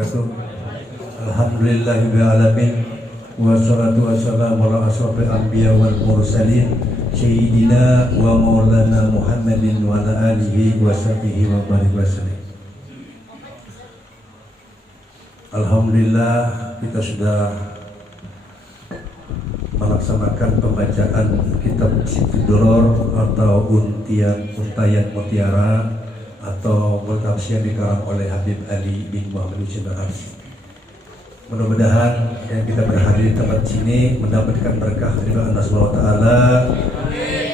wabarakatuh. Alhamdulillahirabbil alamin wassalatu wassalamu ala asrofil anbiya wal mursalin sayyidina wa maulana Muhammadin wa ala alihi wa sahbihi wa barik wasallim. Alhamdulillah kita sudah melaksanakan pembacaan kitab Situdoror atau Untayan Mutiara atau Multafsir dikarang oleh Habib Ali bin Muhammad Hussein Al-Arsi. Mudah-mudahan yang kita berhadir di tempat sini mendapatkan berkah dari Allah Subhanahu wa taala,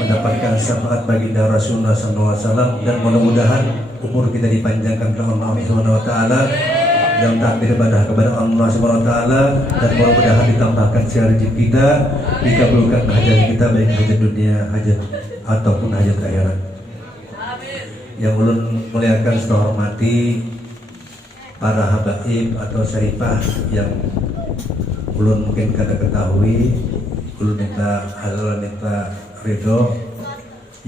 mendapatkan syafaat baginda Rasulullah SAW, dan mudah-mudahan umur kita dipanjangkan oleh Allah Subhanahu wa taala dan takdir ibadah kepada Allah Subhanahu wa taala, dan mudah-mudahan ditambahkan rezeki kita, dikabulkan hajat kita baik hajat dunia, hajat ataupun hajat akhirat. Yang ulun muliakan serta hormati para habaib atau syarifah yang ulun mungkin kada ketahui, ulun minta halal minta ridho.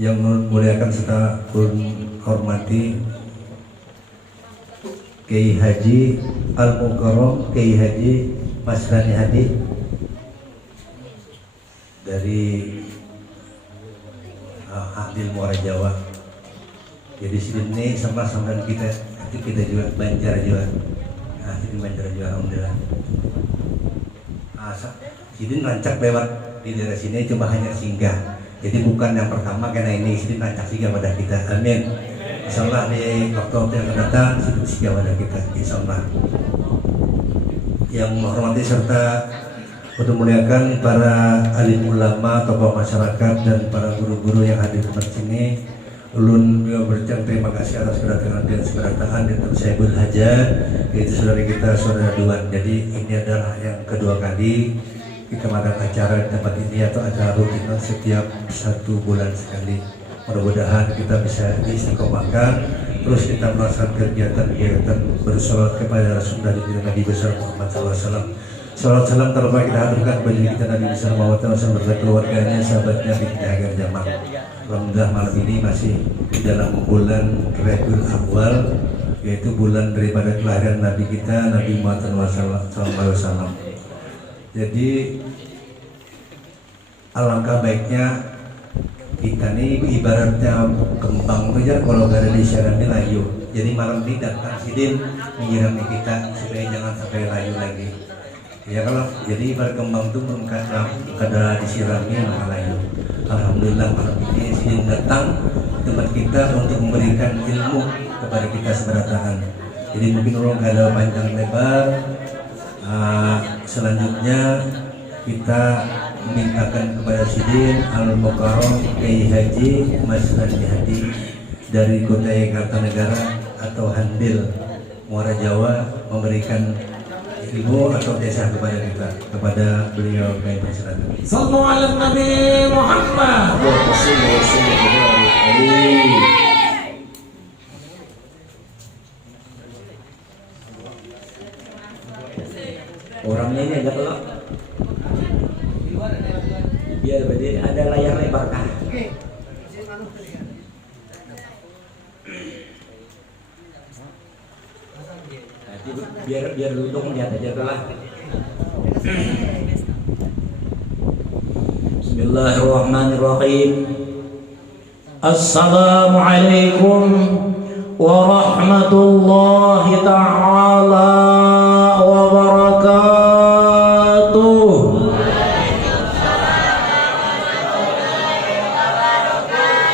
Yang ulun muliakan serta ulun hormati Kiai Haji Al-Mukarram, Kiai Haji Mas Rani Hadi dari Adil Muara Jawa. Jadi sini sama-sama kita juga Banjar juga. Nah, sini Banjar juga alhamdulillah. Sini rancak lewat di daerah sini cuma hanya singgah. Jadi bukan yang pertama karena ini sini rancak singgah pada kita. Amin. Insyaallah di waktu yang akan datang sini singgah pada kita insyaallah. Yang menghormati serta untuk muliakan para alim ulama, tokoh masyarakat dan para guru-guru yang hadir di tempat sini. Ulun juga berucap terima kasih atas kedatangan dan kedatangan Dr. Saibul Hajat, yaitu saudara kita, saudara Duan. Jadi ini adalah yang kedua kali kita mengadakan acara di tempat ini atau acara rutin setiap 1 bulan sekali. Mudah-mudahan kita bisa diistiqomahkan terus kita melaksanakan kegiatan-kegiatan bersolawat kepada Rasulullah Nabi besar Muhammad SAW. Salawat salam terbaik kita haturkan kepada kita Nabi besar Muhammad SAW beserta keluarganya, sahabatnya, bikinnya agar jamaah. Alhamdulillah malam ini masih di dalam bulan Rabiul Awal, yaitu bulan daripada kelahiran Nabi kita Nabi Muhammad SAW. Jadi alangkah baiknya kita ini ibaratnya kembang saja kalau gak ada disirami layu. Jadi malam ini datang sidin menyirami kita supaya jangan sampai layu lagi. Ya kalau jadi berkembang itu kada disirami maka layu. Alhamdulillah malam ini sidin datang tempat kita untuk memberikan ilmu kepada kita seberataan. Jadi mungkin orang kada panjang lebar. Selanjutnya kita memintakan kepada sidin Al-Mukarram Kiai Haji Mas Rani Hadi dari Kutai Kartanegara atau Handil Muara Jawa memberikan ilmu atau desa kepada kita, kepada beliau Kiai Mas Rani. Sallu ala Nabi Muhammad. Orangnya ini agak pelak. Biar berdiri ada layar lebar kah? Biar duduk lihat aja lah. Bismillahirrahmanirrahim. Assalamualaikum warahmatullahi ta'ala wabarakatuh.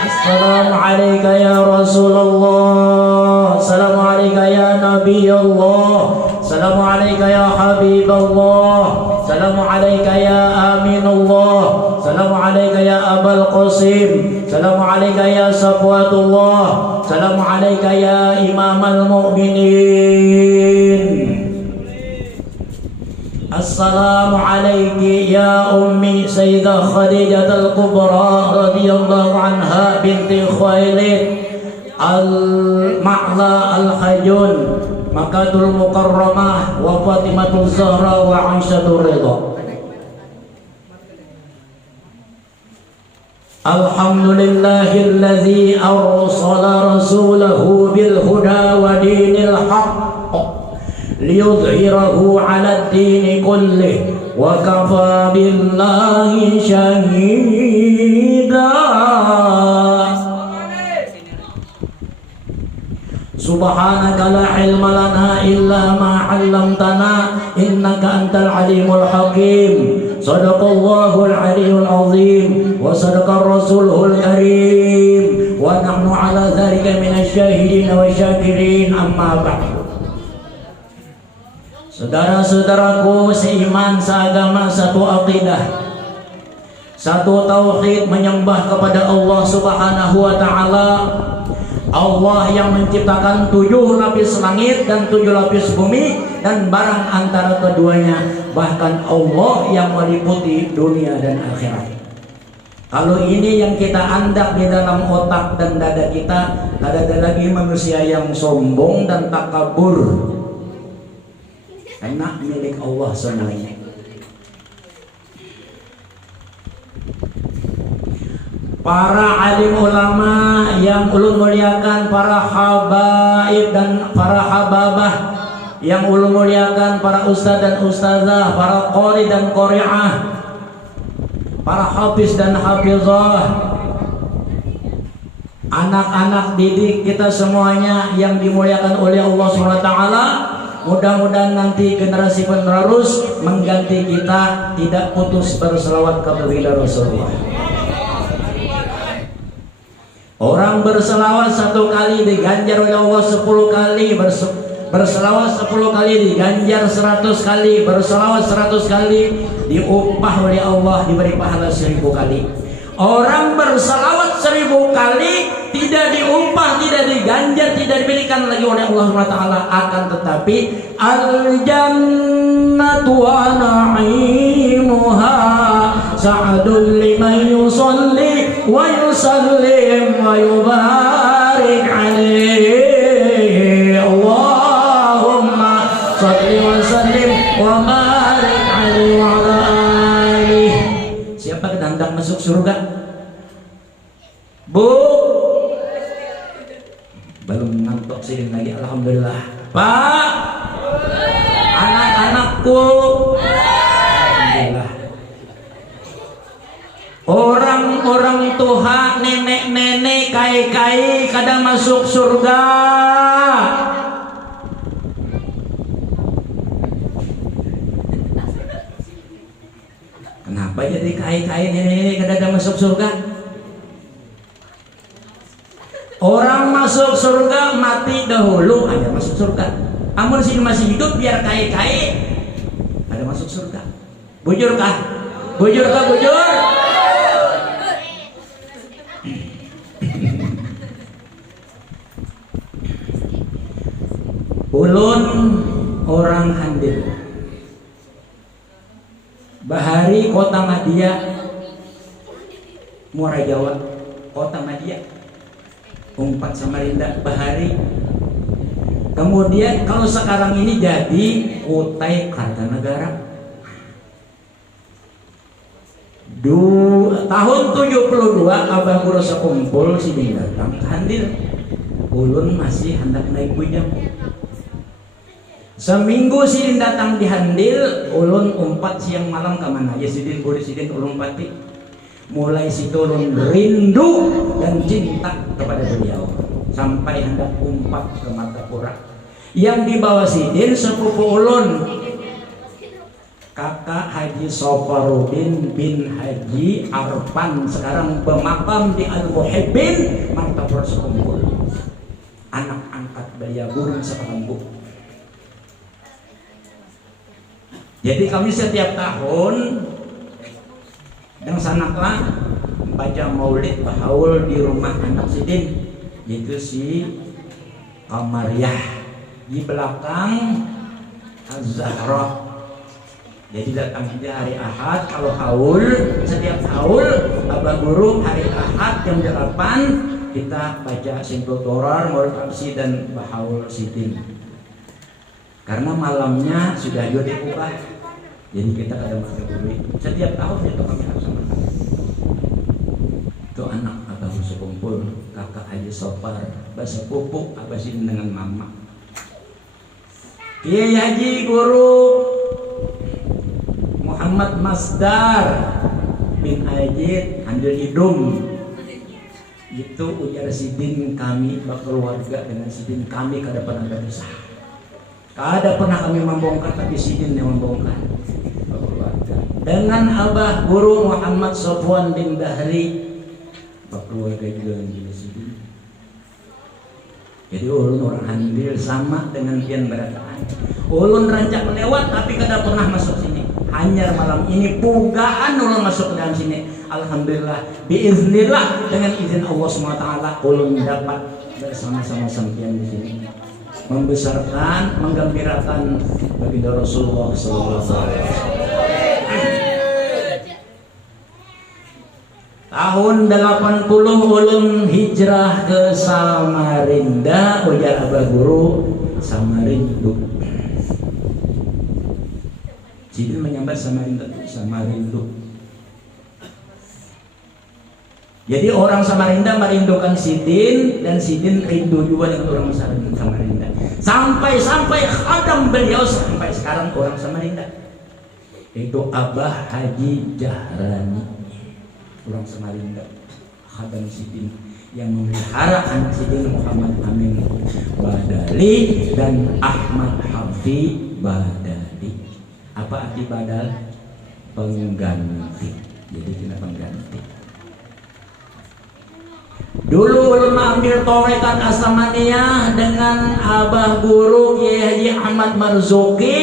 Assalamualaikum ya Rasulullah, Assalamualaikum ya Nabi Allah, Assalamualaikum ya Habib Allah, Assalamualaikum ya Aminullah, Assalamualaikum ya Abul Qasim, Assalamualaikum ya Safwatullah, Assalamualaikum ya Imam al-Mu'minin. Assalamu alayki ya ummi Sayyidah Khadijah al-Kubra radhiyallahu anha binti Khuwailid al-Ma'la al-Hajun Makkatul Mukarramah wa Fatimatul Zahra wa Aisyatul Ridha. liyudhhirahu 'ala ad-dini kullih wa kafa billahi syahida. Subhanaka la ilma lana illa ma 'allamtana innaka antal alimul hakim. Sadaqallahul aliyyul azim wa sadaqar rasulul karim wa nahnu 'ala dzalika minasy syahidin wa syakirin. Amma ba'du. Saudara-saudaraku seiman, seagama, satu aqidah, satu tauhid, menyembah kepada Allah Subhanahu wa taala. Allah yang menciptakan 7 lapis langit dan 7 lapis bumi dan barang antara keduanya, bahkan Allah yang meliputi dunia dan akhirat. Kalau ini yang kita andak di dalam otak dan dada kita, tidak ada lagi manusia yang sombong dan takabur, karena milik Allah semuanya. Para alim ulama yang ulun muliakan, para habaib dan para hababah yang ulun muliakan, para ustaz dan ustazah, para qori dan qori'ah, para hafiz dan hafizah, anak-anak didik kita semuanya yang dimuliakan oleh Allah SWT. Mudah-mudahan nanti generasi penerus mengganti kita tidak putus berselawat kepada Rasulullah. Orang berselawat 1 kali diganjar oleh Allah 10 kali, berselawat 10 kali diganjar 100 kali, berselawat 100 kali diupah oleh Allah, diberi pahala 1000 kali. Orang berselawat 1000 kali tidak diupah, tidak diganjar, tidak diberikan lagi oleh Allah SWT. Akan tetapi al-jannatu wa na'imuha sa'adul liman yusalli wa yusallim wa yubarik alaihi. Allahumma salli wa sallim wa barik alaihi wa ala alihi. Siapa yang hendak masuk surga? Bu, belum ngantuk sih lagi. Alhamdulillah. Pak, anak-anakku, alhamdulillah. Orang-orang tua, nenek-nenek, kai-kai kada masuk surga. Kenapa jadi kai-kai, nenek-nenek kada masuk surga? Orang masuk surga mati dahulu ada masuk surga. Amun sih masih hidup biar kai-kai ada masuk surga. Bujur kah? Bujur kah? Bujur? Ulun orang Handil, Bahari Kota Madia, Muara Jawa, Kota Madia, Umpat Samarinda, Bahari. Kemudian kalau sekarang ini jadi Kutai Kartanegara. Tahun 72 Abah Guru sekumpul si datang ke Handil. Ulun masih hendak naik bujang. Seminggu sidin datang di Handil, ulun umpat siang malam ke mana aja sidin boleh sidin ulun pati. Mulai situ ulun rindu dan cinta kepada beliau sampai hendak umpat ke Martapura. Yang dibawa sidin sepupu ulun, Kakak Haji Sofarudin bin Haji Arfan, sekarang bermakam di Al-Muhibbin Martapura sekumpul. Anak angkat Daya Burung Sekalambuk. Jadi kami setiap tahun yang sanaklah baca maulid bahaul di rumah anak sidin, yaitu si Kamariah di belakang Az-Zahra. Jadi datang aja hari Ahad. Kalau haul, setiap haul Abah Guru hari Ahad jam 8 kita baca Simpul Torar, Maulid Absi dan bahaul sidin. Karena malamnya sudah juga diubah. Jadi kita ada masa guru setiap tahun itu kami harus sama. Itu anak Abah sekumpul, Kakak Haji Sopar, bahasa pupuk Abah sini dengan mama. Kiai Haji Guru Muhammad Masdar bin Ajid Handil Idum. Itu ujar sidin kami berkeluarga dengan sidin kami kada pernah ada dosa. Kada pernah kami membongkar, tapi sidin yang membongkar. Berkeluarga dengan Abah Guru Muhammad Sofwan bin Bahri, berkeluarga juga dengan sidin. Jadi ulun orang Handil sama dengan pian berataan. Ulun rancak melewat tapi kada pernah masuk sini. Hanya malam ini pugaan ulun masuk ke dalam sini. Alhamdulillah, biiznillah dengan izin Allah SWT ulun dapat bersama-sama sampian di sini. Membesarkan, menggembirakan baginda Rasulullah SAW. Tahun 80 ulun hijrah ke Samarinda, ujar Abah Guru Samarindu. Sidin menyambat Samarindu. Jadi orang Samarinda merindukan Sidin dan Sidin rindu juga dengan orang Samarinda. Sampai khadam beliau sampai sekarang orang Samarinda. Itu Abah Haji Jahrani, orang Samarinda, khadam Sidin yang memelihara anak Sidin Muhammad Amin Badali dan Ahmad Hafi Badali. Apa arti badal? Pengganti. Jadi kita pengganti. Dulu ulun ambil torekat Asamaniyah dengan Abah Guru Kiai Haji Ahmad Marzuki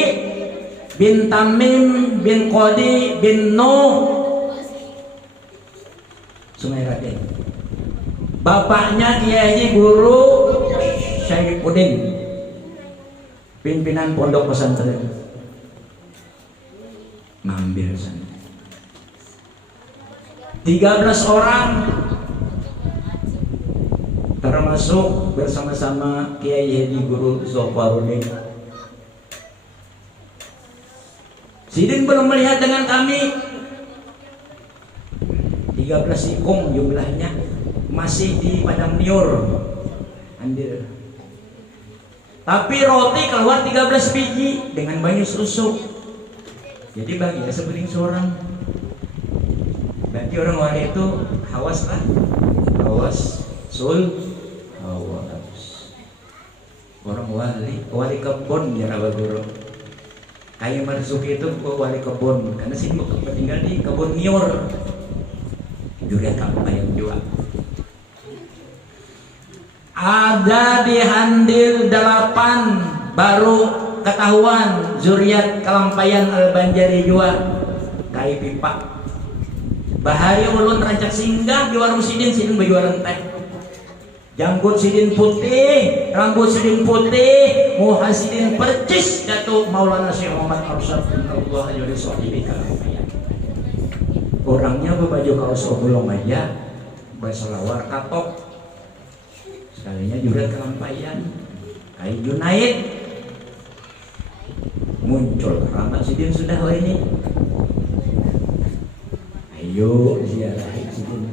bin Tamim bin Qadi bin Nuh Sungai Raden. Bapaknya Kiai Haji Guru Syaifuddin, pimpinan pondok pesantren. Ngambil sana 13 orang termasuk bersama-sama Kiai Haji Guru Zofaruddin. Sidin belum melihat dengan kami 13 ikung jumlahnya, masih di Padang Niur Andil. Tapi roti keluar 13 biji dengan banyak susu. Jadi bagi sebeling seorang. Berarti orang wali itu hawas lah. Hawas hawas. Orang wali kebun ya Abah Guru. Kayak Marzuki itu wali kebun karena sini tinggal di kebun Niur. Juga tak bayang juga. Ada di Handil 8 baru ketahuan zuriat Kalampayan Al-Banjari juga kai pipa. Bahari ulun rancak singgah di warung Sidin berjualan teh. Janggut Sidin putih, rambut Sidin putih, muha Sidin percis Datuk Maulana Syekh Muhammad Arsyad bin Allah Yuri Sohibi Kalampayan. Orangnya berbaju kaos oblong aja, berselawar katok. Sekalinya jurat Kalampayan, kai Junaid. Muncul keramat Sidin sudah ini. Ayo ziarah Sidin.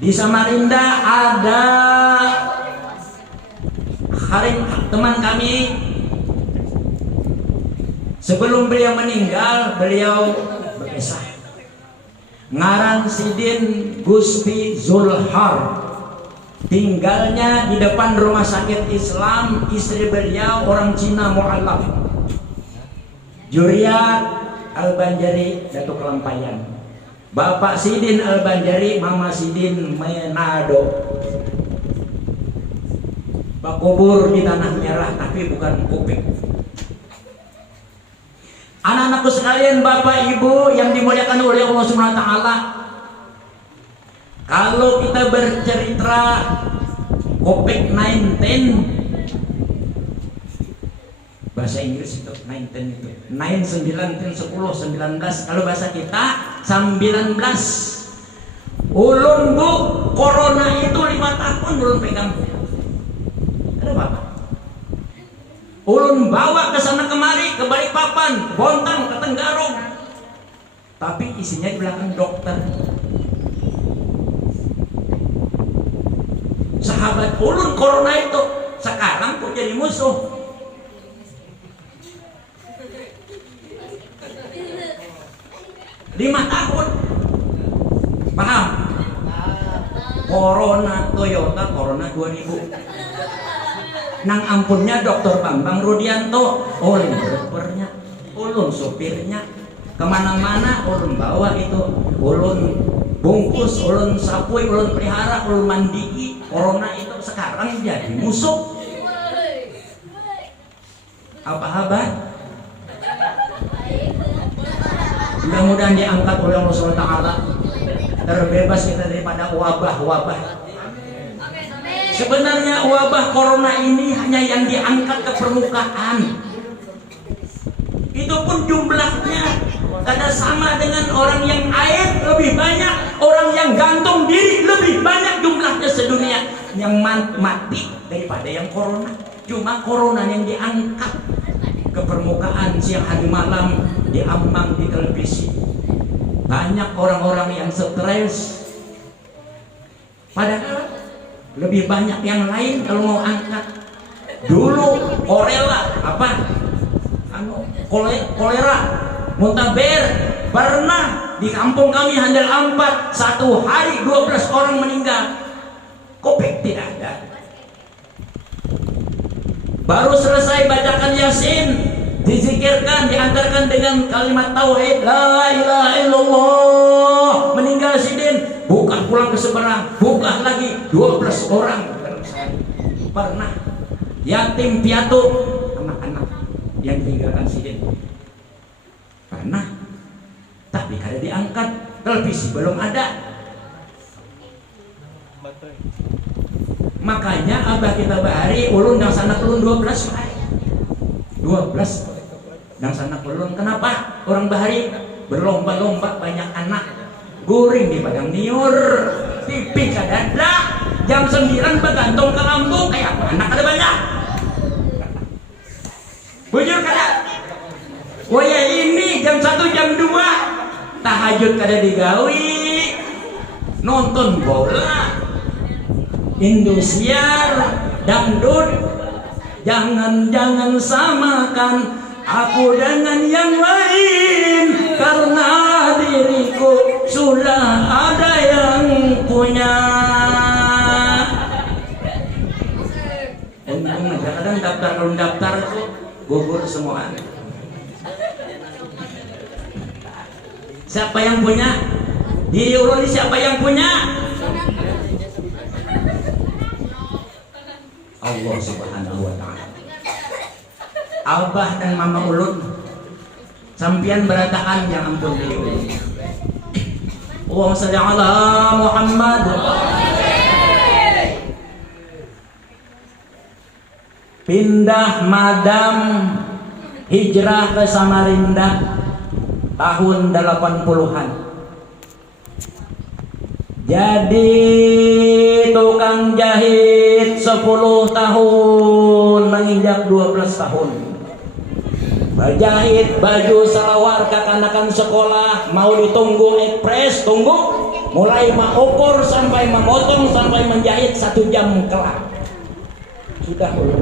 Di Samarinda ada harim teman kami. Sebelum beliau meninggal, beliau berkisah. Ngaran Sidin Gusti Zulhar. Tinggalnya di depan rumah sakit Islam. Istri beliau orang Cina mu'alaf. Juriat Al-Banjari Datuk Kalampayan. Bapak Sidin Al-Banjari, Mama Sidin Manado. Bakubur di tanah merah tapi bukan kuping. Anak-anakku sekalian, Bapak Ibu yang dimuliakan oleh Allah Subhanahu wa taala. Kalau kita bercerita COVID-19, bahasa Inggris itu 19 itu 9, 9, 10, 19. Kalau bahasa kita 19. Ulun bu, corona itu 5 tahun ulun pegang. Ada apa? Ulun bawa ke sana kemari, ke Balikpapan, Bontang, ke Tenggarong. Tapi isinya di belakang dokter. Sahabat ulun corona itu sekarang kok jadi musuh. Lima tahun, paham? Corona Toyota, Corona 2000. Nang ampunnya Dr. Bambang Rudianto, ulun drivernya, ulun sopirnya, kemana-mana ulun bawa itu, ulun bungkus, ulun sapui, ulun pelihara, ulun mandii. Corona itu sekarang jadi musuh. Apa kabar? Mudah-mudahan diangkat oleh Allah SWT, terbebas kita daripada wabah-wabah. Sebenarnya wabah corona ini hanya yang diangkat ke permukaan. Itu pun jumlahnya kada sama dengan orang yang air lebih banyak, orang yang gantung diri lebih banyak jumlahnya sedunia yang mati daripada yang corona. Cuma corona yang diangkat ke permukaan siang hari malam, diambang di televisi. Banyak orang-orang yang stres, padahal lebih banyak yang lain kalau mau angkat. Dulu kolera, muntaber, pernah di kampung kami Handel Ampat, satu hari 12 orang meninggal. Covid tidak ada. Baru selesai bacakan Yasin, dizikirkan, diantarkan dengan kalimat tauhid, la ilaha illallah, meninggal sidin, bukan pulang ke Seberang, bukan lagi 12 orang. Pernah yatim piatu, anak-anak yang ditinggalkan sidin. Pernah, tapi kada diangkat, televisi belum ada. Makanya abah kita bahari ulun dan sanak ulun 12 bahari. 12 dan sanak ulun. Kenapa? Orang bahari berlomba-lomba banyak anak. Guring di padang niur, pipi kadada, jam 9 bergantung ke lampu, kayak apa anak ada banyak. Bujur kada? Waya ini jam 1 jam 2 tahajud kada digawi, nonton bola, Indosiar, dangdut. Jangan samakan aku dengan yang lain, karena diriku sudah ada yang punya. Untung kadang daftar itu gugur semua. Siapa yang punya? Diri ulun siapa yang punya? Allah Subhanahu wa ta'ala. Abah dan mama ulun sampian berataan yang ampun diri ulun. Allahumma shalli ala Muhammad. Pindah madam hijrah ke Samarinda tahun 80-an. Jadi tukang jahit 10 tahun menginjak 12 tahun. Berjahit baju salawar kekanakan sekolah, mau ditunggu ekspres, tunggu. Mulai mengukur sampai memotong sampai menjahit 1 jam kelar. Sudah ulun.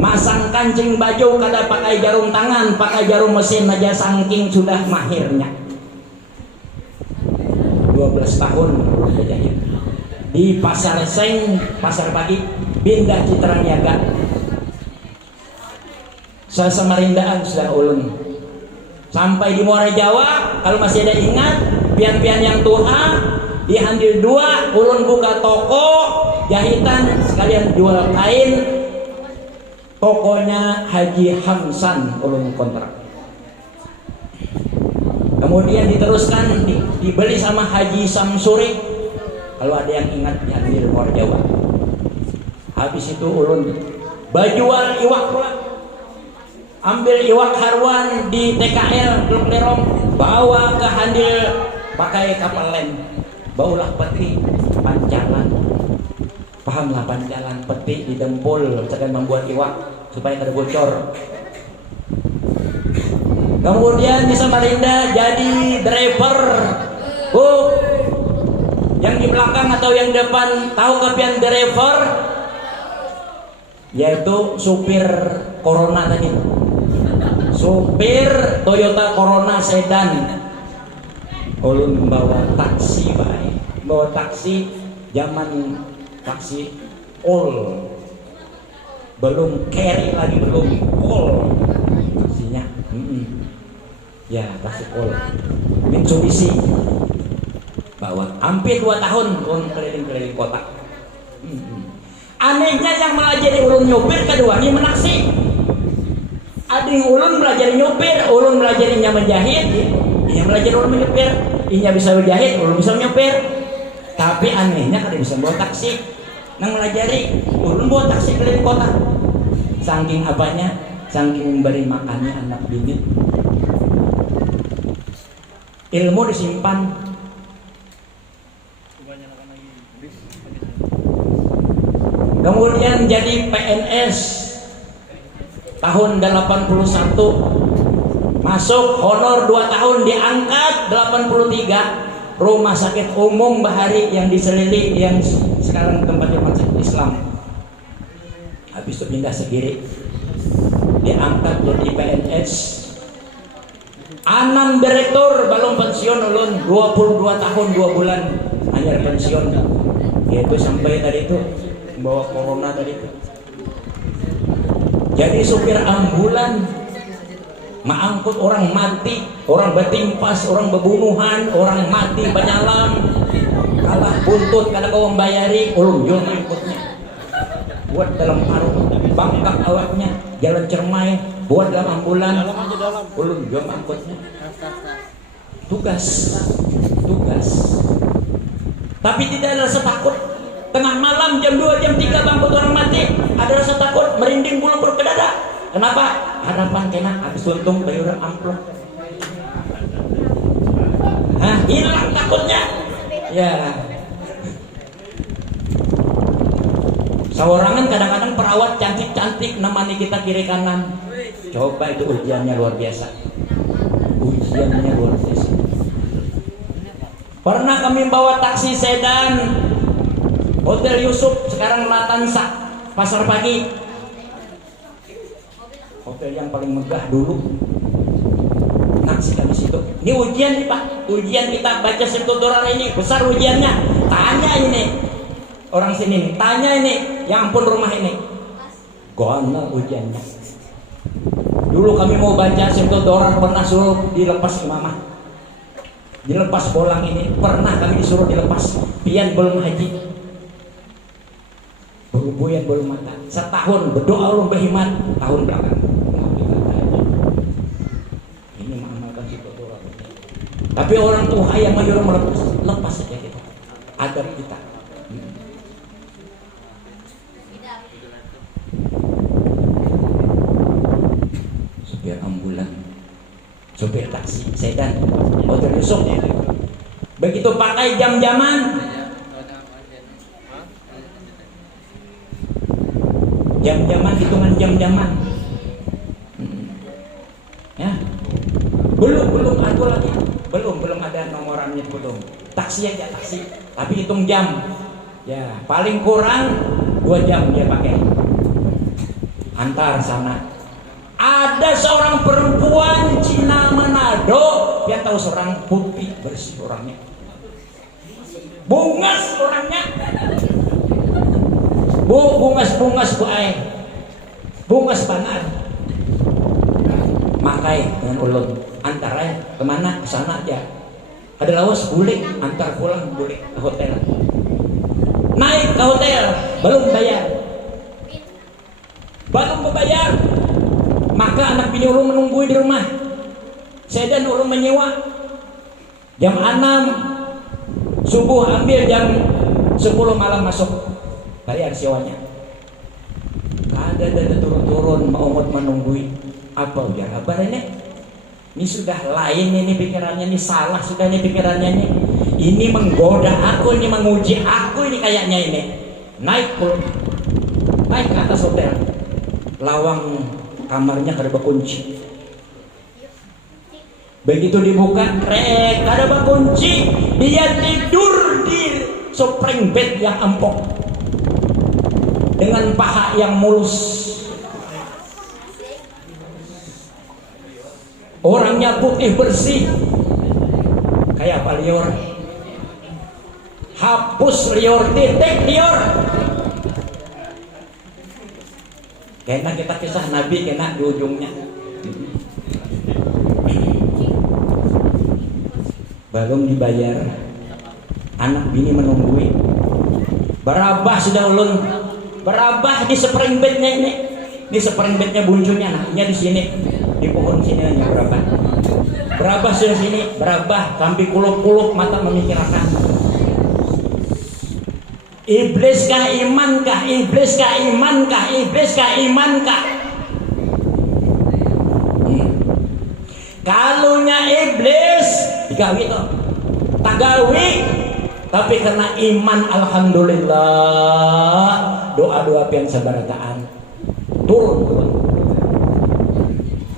Masang kancing baju kada pakai jarum tangan, pakai jarum mesin aja saking sudah mahirnya. 12 tahun berjahit di Pasar Seng, Pasar Pagi, pindah Citra Niaga. Samarindaan sudah ulun. Sampai di Muara Jawa, kalau masih ada ingat, pian-pian yang tua di Handil 2, ulun buka toko jahitan sekalian jual kain. Tokonya Haji Hamsan ulun kontrak. Kemudian diteruskan dibeli sama Haji Samsuri. Kalau ada yang ingat yang di luar Jawa. Habis itu ulun bajual iwak pula. Ambil iwak haruan di TKL Teluk Lerong, bawa ke Handil pakai kapal lem. Baulah peti pancalan. Pahamlah pancalan, peti didempul sedang membuat iwak supaya kada bocor. Kemudian di Samarinda jadi driver. Yang di belakang atau yang depan tahu kapian driver? yaitu supir Corona tadi, supir Toyota Corona sedan. Ulun membawa taksi baik, bawa taksi zaman taksi all, belum carry lagi, belum all taksinya. Ya taksi all Mitsubishi, bawa hampir 2 tahun ulun keliling-keliling kota. Anehnya yang melajari ulun nyopir kedua ini menaksi. Ading ulun belajar nyopir, ulun belajarinya menjahit, ini belajar ulun menyopir, ini bisa menjahit, ulun bisa menyopir. Tapi anehnya kada bisa bawa taksi. Nang melajari, ulun bawa taksi keliling kota. Saking apanya? Saking memberi makannya anak bini. Ilmu disimpan. Kemudian jadi PNS tahun 81, masuk honor 2 tahun, diangkat 83, rumah sakit umum Bahari yang diselili, yang sekarang tempatnya masjid Islam. Habis itu pindah Segiri, diangkat jadi PNS. Anam direktur belum pensiun ulun 22 tahun 2 bulan hanya pensiun. Yaitu sampai tadi itu bawa corona tadi itu. Jadi supir ambulan mengangkut orang mati, orang bertimpas, orang berbunuhan, orang mati banyalam, kalah buntut kada kau membayari, ulun jual angkutnya buat dalam karung, bangkak awaknya, jalan cermai buat dalam ambulan, ulun jual angkutnya. Tugas tapi tidak ada rasa takut. Tengah malam jam 2 jam 3 bangkut orang mati, ada rasa takut, merinding bulu perut ke dada. Kenapa? Harapan kena habis untung bayar amplop. Hilang takutnya. Ya. Sawarangan kadang-kadang perawat cantik-cantik nemani kita kiri kanan. Coba itu ujiannya luar biasa. Ujiannya luar biasa. Pernah kami bawa taksi sedan Hotel Yusuf, sekarang Latansa, Pasar Pagi. Hotel yang paling megah dulu. Naksi kami situ. Ini ujian nih Pak, ujian kita baca Sirtu Dorar ini, besar ujiannya. Tanya ini orang sini nih, tanya ini, yang ampun rumah ini. Gono ujiannya. Dulu kami mau baca Sirtu Dorar pernah suruh dilepas imamah, dilepas bolang ini, pernah kami disuruh dilepas. Pian belum haji. Berhubungan bolu mata setahun berdoa Allah berhimat tahun belakang ini mengamalkan situ orang. Tapi orang tua yang mayur melepas saja kita, adab kita. Supir ambulan, supir taksi sedan, Hotel Yusuf. Begitu pakai jam-jaman, jam-jaman, hitungan jam-jaman. Ya. Belum ada lagi. Belum ada nomorannya belum. Taksi aja taksi, tapi hitung jam. Ya, paling kurang 2 jam dia pakai. Antar sana. Ada seorang perempuan Cina Manado yang tahu seorang putih bersih orangnya. Bungas orangnya. Bungas bu ay, bungas banar. Makai dengan ulun, antara kemana? Kesana aja. Ada lawas boleh, antar pulang boleh ke hotel. Naik ke hotel, belum bayar. Maka anak bini ulun menunggu di rumah. Sedan ulun menyewa. Jam 6 subuh ambil, jam 10 malam masuk. Bayar sewanya. Ada turun-turun mau menunggui. Apa ujar apa ini? Ini sudah lain ini pikirannya, ini salah sudah ini pikirannya ini. Ini menggoda aku, ini menguji aku ini kayaknya ini. Naik ke atas hotel. Lawang kamarnya kada berkunci. Begitu dibuka, kada berkunci. Dia tidur di spring bed yang empuk. dengan paha yang mulus. Orangnya putih bersih. Kayak apa lior? Hapus lior, titik lior. Kena kita kisah Nabi kena di ujungnya. Belum dibayar, anak bini menunggui. Barabah sudah ulun, Barabah di spring bednya ini, di spring bednya buncunya, anaknya di sini, di pohon sini hanya Barabah. Barabah sudah sini, Barabah sampai kulup-kulup mata memikirkan. Iblis kah iman kah? Iblis kah iman kah? Iblis kah iman kah? Kalunya iblis digawi toh, tagawi, tapi karena iman alhamdulillah doa-doa pian sabarataan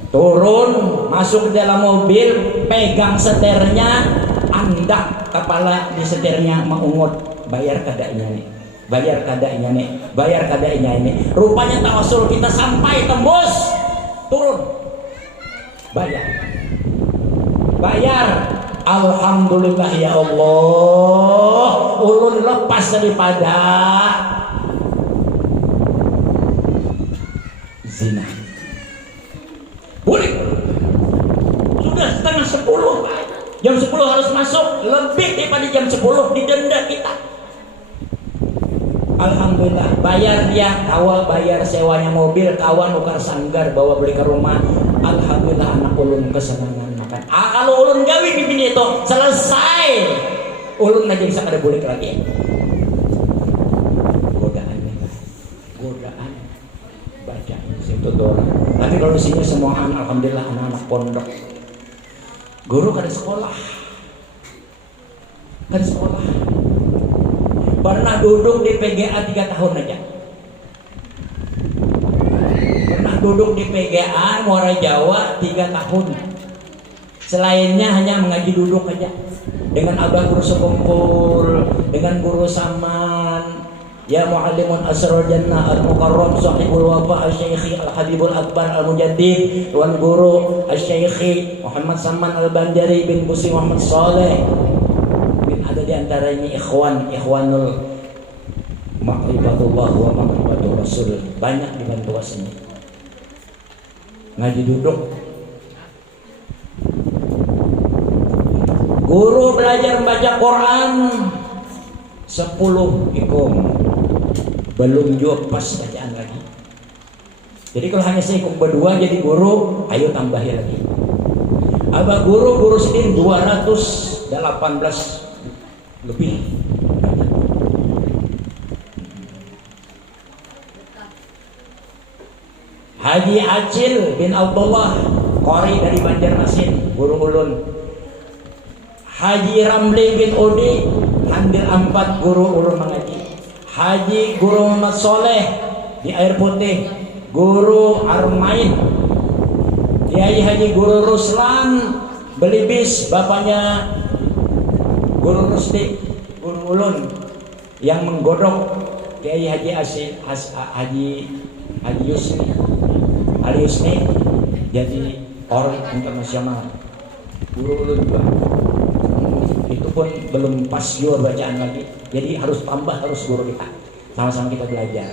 turun masuk ke dalam mobil, pegang setirnya, andak kepala di setirnya mengungut. Bayar kadanya nih, bayar kadanya nih, bayar kadanya ini. Rupanya tawasul kita sampai tembus, turun, bayar. Alhamdulillah ya Allah, ulun lepas daripada zina. Boleh, sudah setengah 10, jam 10 harus masuk, lebih daripada jam 10 didenda kita. Alhamdulillah, bayar dia, kawal bayar sewanya mobil, kawan ukar sanggar bawa beli ke rumah. Alhamdulillah anak ulun kesenangan makan. Kalau ulun gawi pimpin itu selesai, ulun aja bisa kada boleh lagi. Godaan baca situ doang. Tapi kalau di sini semua anak, alhamdulillah anak-anak pondok. Guru kada sekolah, pernah duduk di PGA 3 tahun aja. Pernah duduk di PGA Muara Jawa 3 tahun. Selainnya hanya mengaji duduk aja. Dengan abah guru sekumpul, dengan guru saman, ya muallimun asrul jannah al-mukarram sahibul wafa al-syaikhi al-habibul akbar al-mujaddid, tuan guru al-syaikhi Muhammad Saman al-Banjari bin Busi Muhammad Saleh. Ada di antara ini ikhwanul ma'rifatullah wa ma'rifatul rasul, banyak dibantu sini ngaji duduk. Guru belajar membaca Quran 10 ikum, belum juga pas bacaan lagi. Jadi kalau hanya seikum berdua jadi guru, ayo tambahin lagi. Abah guru sendiri 218 lebih. Haji Acil bin Abdullah Qori dari Banjarmasin, guru ulun. Haji Ramli bin Udi Handil 4, guru ulun mengaji. Haji Guru Muhammad Soleh di Air Putih, guru Armain. Kiai Haji Guru Ruslan Belibis, bapaknya Guru Rusdi, guru ulun yang menggodok Kiai Haji Haji Yusni jadi orang internasional, guru ulun juga. Itu pun belum pas juga bacaan lagi, jadi harus tambah terus guru kita, sama-sama kita belajar.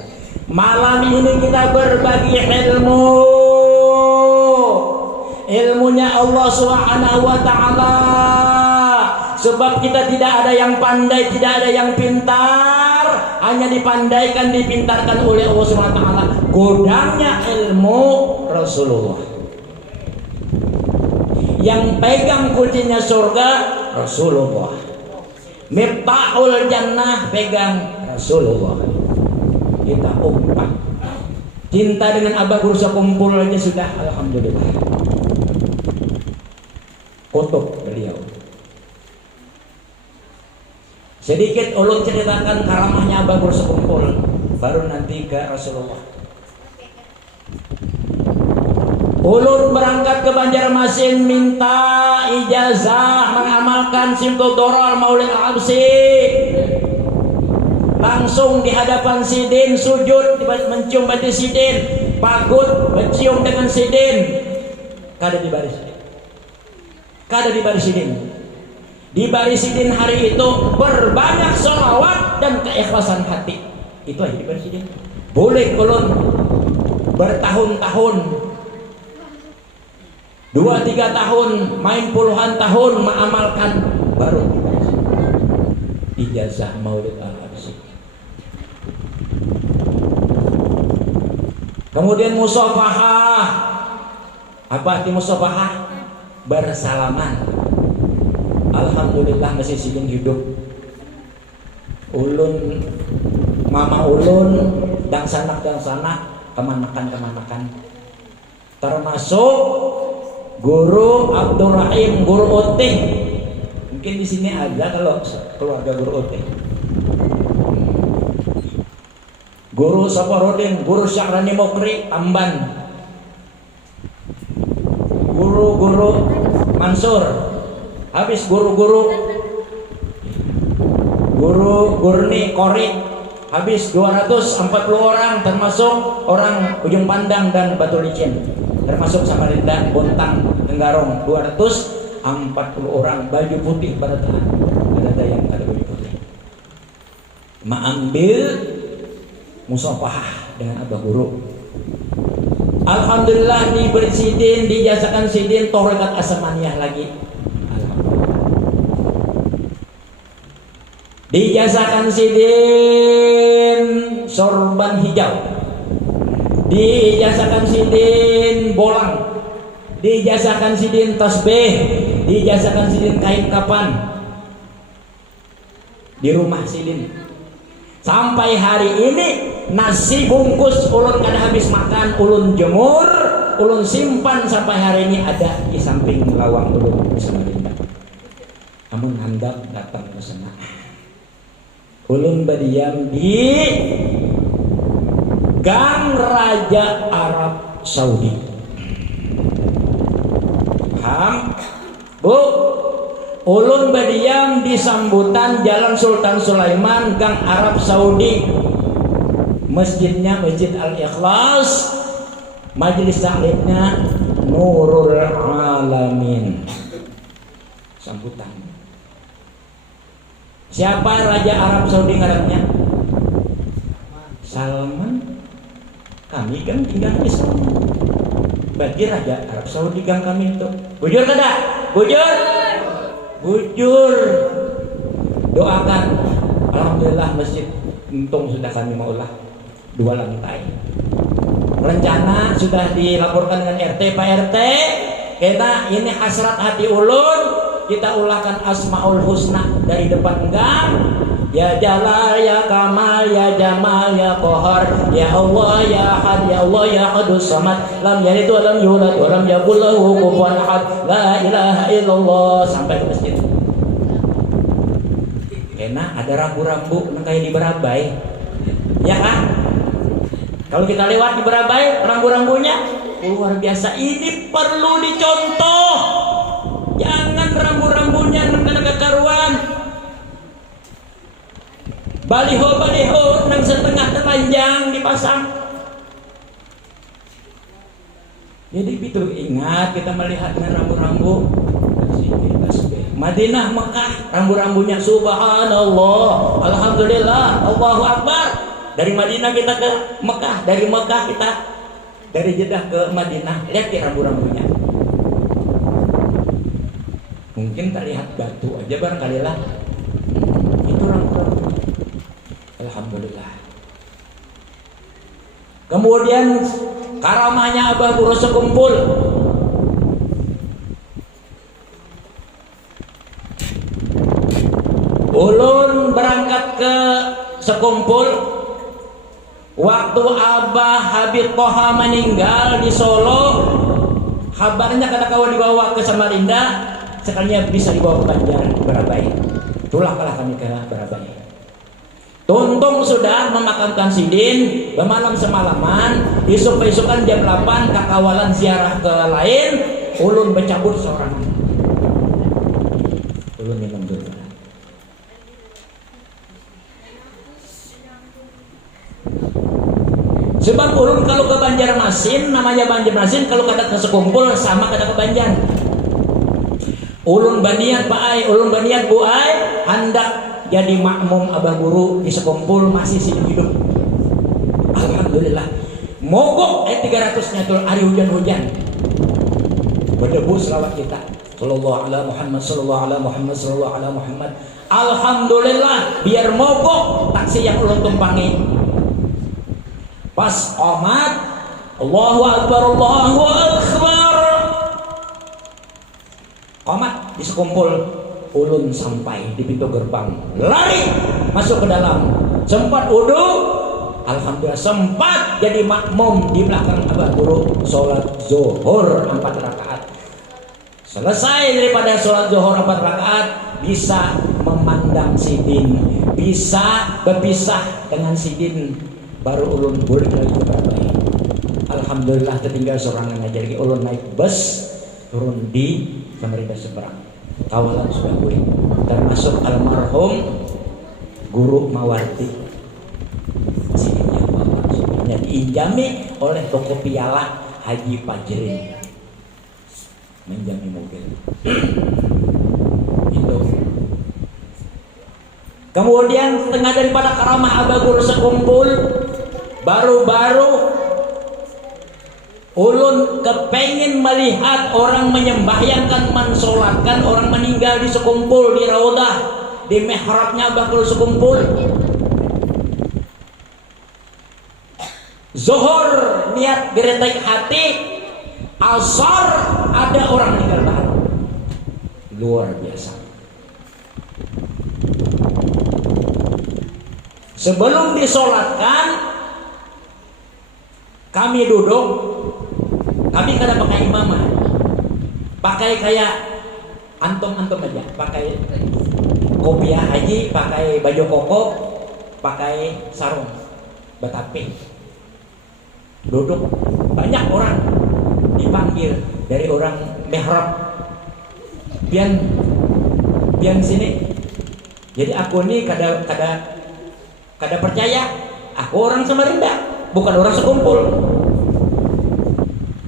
Malam ini kita berbagi ilmunya Allah Subhanahu wa Ta'ala. Sebab kita tidak ada yang pandai, tidak ada yang pintar, hanya dipandaikan, dipintarkan oleh Allah Subhanahu wa Ta'ala. Gudangnya ilmu Rasulullah. Yang pegang kuncinya surga Rasulullah. Miftahul jannah pegang Rasulullah. Kita umpat. Cinta dengan abah guru sekumpul aja sudah alhamdulillah. Kutub beliau. Sedikit ulun ceritakan karamahnya abah guru sekumpul, baru nanti ke Rasulullah. Ulun berangkat ke Banjarmasin minta ijazah mengamalkan Simtul Dorol Maulid Al-Absi. langsung di hadapan sidin, sujud mencium badan sidin, pagut mencium dengan sidin. Kada di baris sidin. Kada di baris sidin. Di baris sidin hari itu berbanyak sholawat dan keikhlasan hati. Itu aja di baris sidin. Boleh kulun bertahun-tahun, 2-3 tahun, main puluhan tahun mengamalkan, baru ijazah maulid al-habsyi. Kemudian musafahah. Apa arti musafahah? Bersalaman. Alhamdulillah masih sidin hidup. Ulun, mama ulun, dan sanak kemanakan. Termasuk Guru Abdul Rahim, Guru Otih. Mungkin di sini ada kalau keluarga Guru Otih. Guru Saparudin, Guru Syahrani Mokri, Amban. Guru Mansur. Habis guru Gurni Kori. Habis 240 orang, termasuk orang Ujung Pandang dan Batu Licin. Termasuk Samarinda, Bontang, Tenggarong. 240 orang baju putih pada tahan. Ada yang ada baju putih. Mengambil musafahah dengan abah guru. Alhamdulillah diberi sidin, dijazakan sidin, tarekat Asmaniyah lagi. Dijazakan sidin sorban hijau, dijazakan sidin bolang, dijazakan sidin tasbih, dijazakan sidin kain kapan di rumah sidin. Sampai hari ini nasi bungkus ulun kada habis makan, ulun jemur, ulun simpan sampai hari ini ada di samping lawang ulun di Samarinda. Namun hendak datang ke sana. Ulun berdiam di Gang Raja Arab Saudi. Paham? Bu, ulun berdiam di sambutan Jalan Sultan Sulaiman, Gang Arab Saudi. Masjidnya Masjid Al-Ikhlas, majelis taklimnya Nurul Alamin. Sambutan. Siapa Raja Arab Saudi ngarannya? Salman. Kami kan tinggal di Salman. Berarti Raja Arab Saudi gang kami itu. Bujur kada? Bujur. Bujur. Doakan. Alhamdulillah masjid untung sudah kami maulah 2 lantai. Rencana sudah dilaporkan dengan RT, Pak RT. Kita ini hasrat hati ulun. Kita ulahkan Asmaul Husna dari depan gang. Ya Jalal, ya Kamal, ya Jamal, ya Qahar, ya Allah, ya Ahad, ya Allah, ya Ahadus Samad, lam yalid wa lam yulad wa lam yakul lahu kufuwan ahad, la ilaha illallah, sampai ke masjid. Kena ada rambu-rambu nang kayak di Barabai. Ya kan? Kalau kita lewat di Barabai, rambu-rambunya luar biasa. Ini perlu dicontoh. Jangan rambu-rambunya nang karuan. Baliho nang setengah telanjang dipasang. Jadi itu ingat kita melihat dengan rambu-rambu. Madinah, Mekah, rambu-rambunya subhanallah, alhamdulillah, Allahu Akbar. Dari Madinah kita ke Mekah, dari Mekah kita dari Jeddah ke Madinah, lihat ya rambu-rambunya. Mungkin terlihat batu aja barangkali lah. Itu rambu-rambu. Alhamdulillah. Kemudian karamahnya Abah Guru sekumpul. Ulun berangkat ke sekumpul. Waktu Abah Habib Toha meninggal di Solo, kabarnya kata kawan dibawa ke Samarinda. Sekalinya bisa dibawa ke Banjar, Barabai. Tulanglah kami ke Barabai. Tuntung sudah memakamkan sidin, bermalam semalaman, isuk-isukan jam 8 kakawalan ziarah ke lain, ulun bercabut seorang. Ulun minum dulu. Sebab ulun kalau ke Banjarmasin, namanya Banjarmasin, kalau kada ke sekumpul sama kada ke Banjar. Ulun baniat Pak Ai, ulun baniat Bu Ai, hendak jadi makmum abah guru di sekumpul masih hidup. Alhamdulillah. Mogok 300-nya tuh hari hujan-hujan. Berdebu selawat kita. Sallallahu ala Muhammad, sallallahu ala Muhammad, sallallahu ala Muhammad. Alhamdulillah, biar mogok taksi yang ulun tumpangi. Pas qomat, Allahu Akbar, Allahu Akbar. Qomat di sekumpul, ulun sampai di pintu gerbang, lari masuk ke dalam, sempat wudu, alhamdulillah sempat jadi makmum di belakang abah guru sholat zuhur 4 rakaat. Selesai daripada sholat zuhur 4 rakaat, bisa memandang sidin, bisa berpisah dengan sidin, baru ulun boleh lagi berbaik. Alhamdulillah tertinggal sorangan aja lagi. Ulun naik bus turun di Samarinda seberang. Kawalan sudah boleh, termasuk almarhum Guru Mawarti. Sidinnya bapak, sidinnya diinjami oleh toko piala Haji Pajrin, menjami mobil. Itu. Kemudian tengah daripada karamah abah guru sekumpul, baru-baru ulun kepengen melihat orang menyembahyangkan, mensolatkan orang meninggal di sekumpul, di raudah, di mihrabnya abah guru sekumpul. Zuhur niat geretek hati, asar ada orang meninggal baru. Luar biasa. Sebelum disolatkan, kami duduk, kami kada pakai imamah, pakai kayak antum-antum aja, pakai kopiah haji, pakai baju koko, pakai sarung betapi, duduk. Banyak orang dipanggil dari orang mihrab, pian sini. Jadi aku ini kada percaya, aku orang Samarinda, bukan orang sekumpul.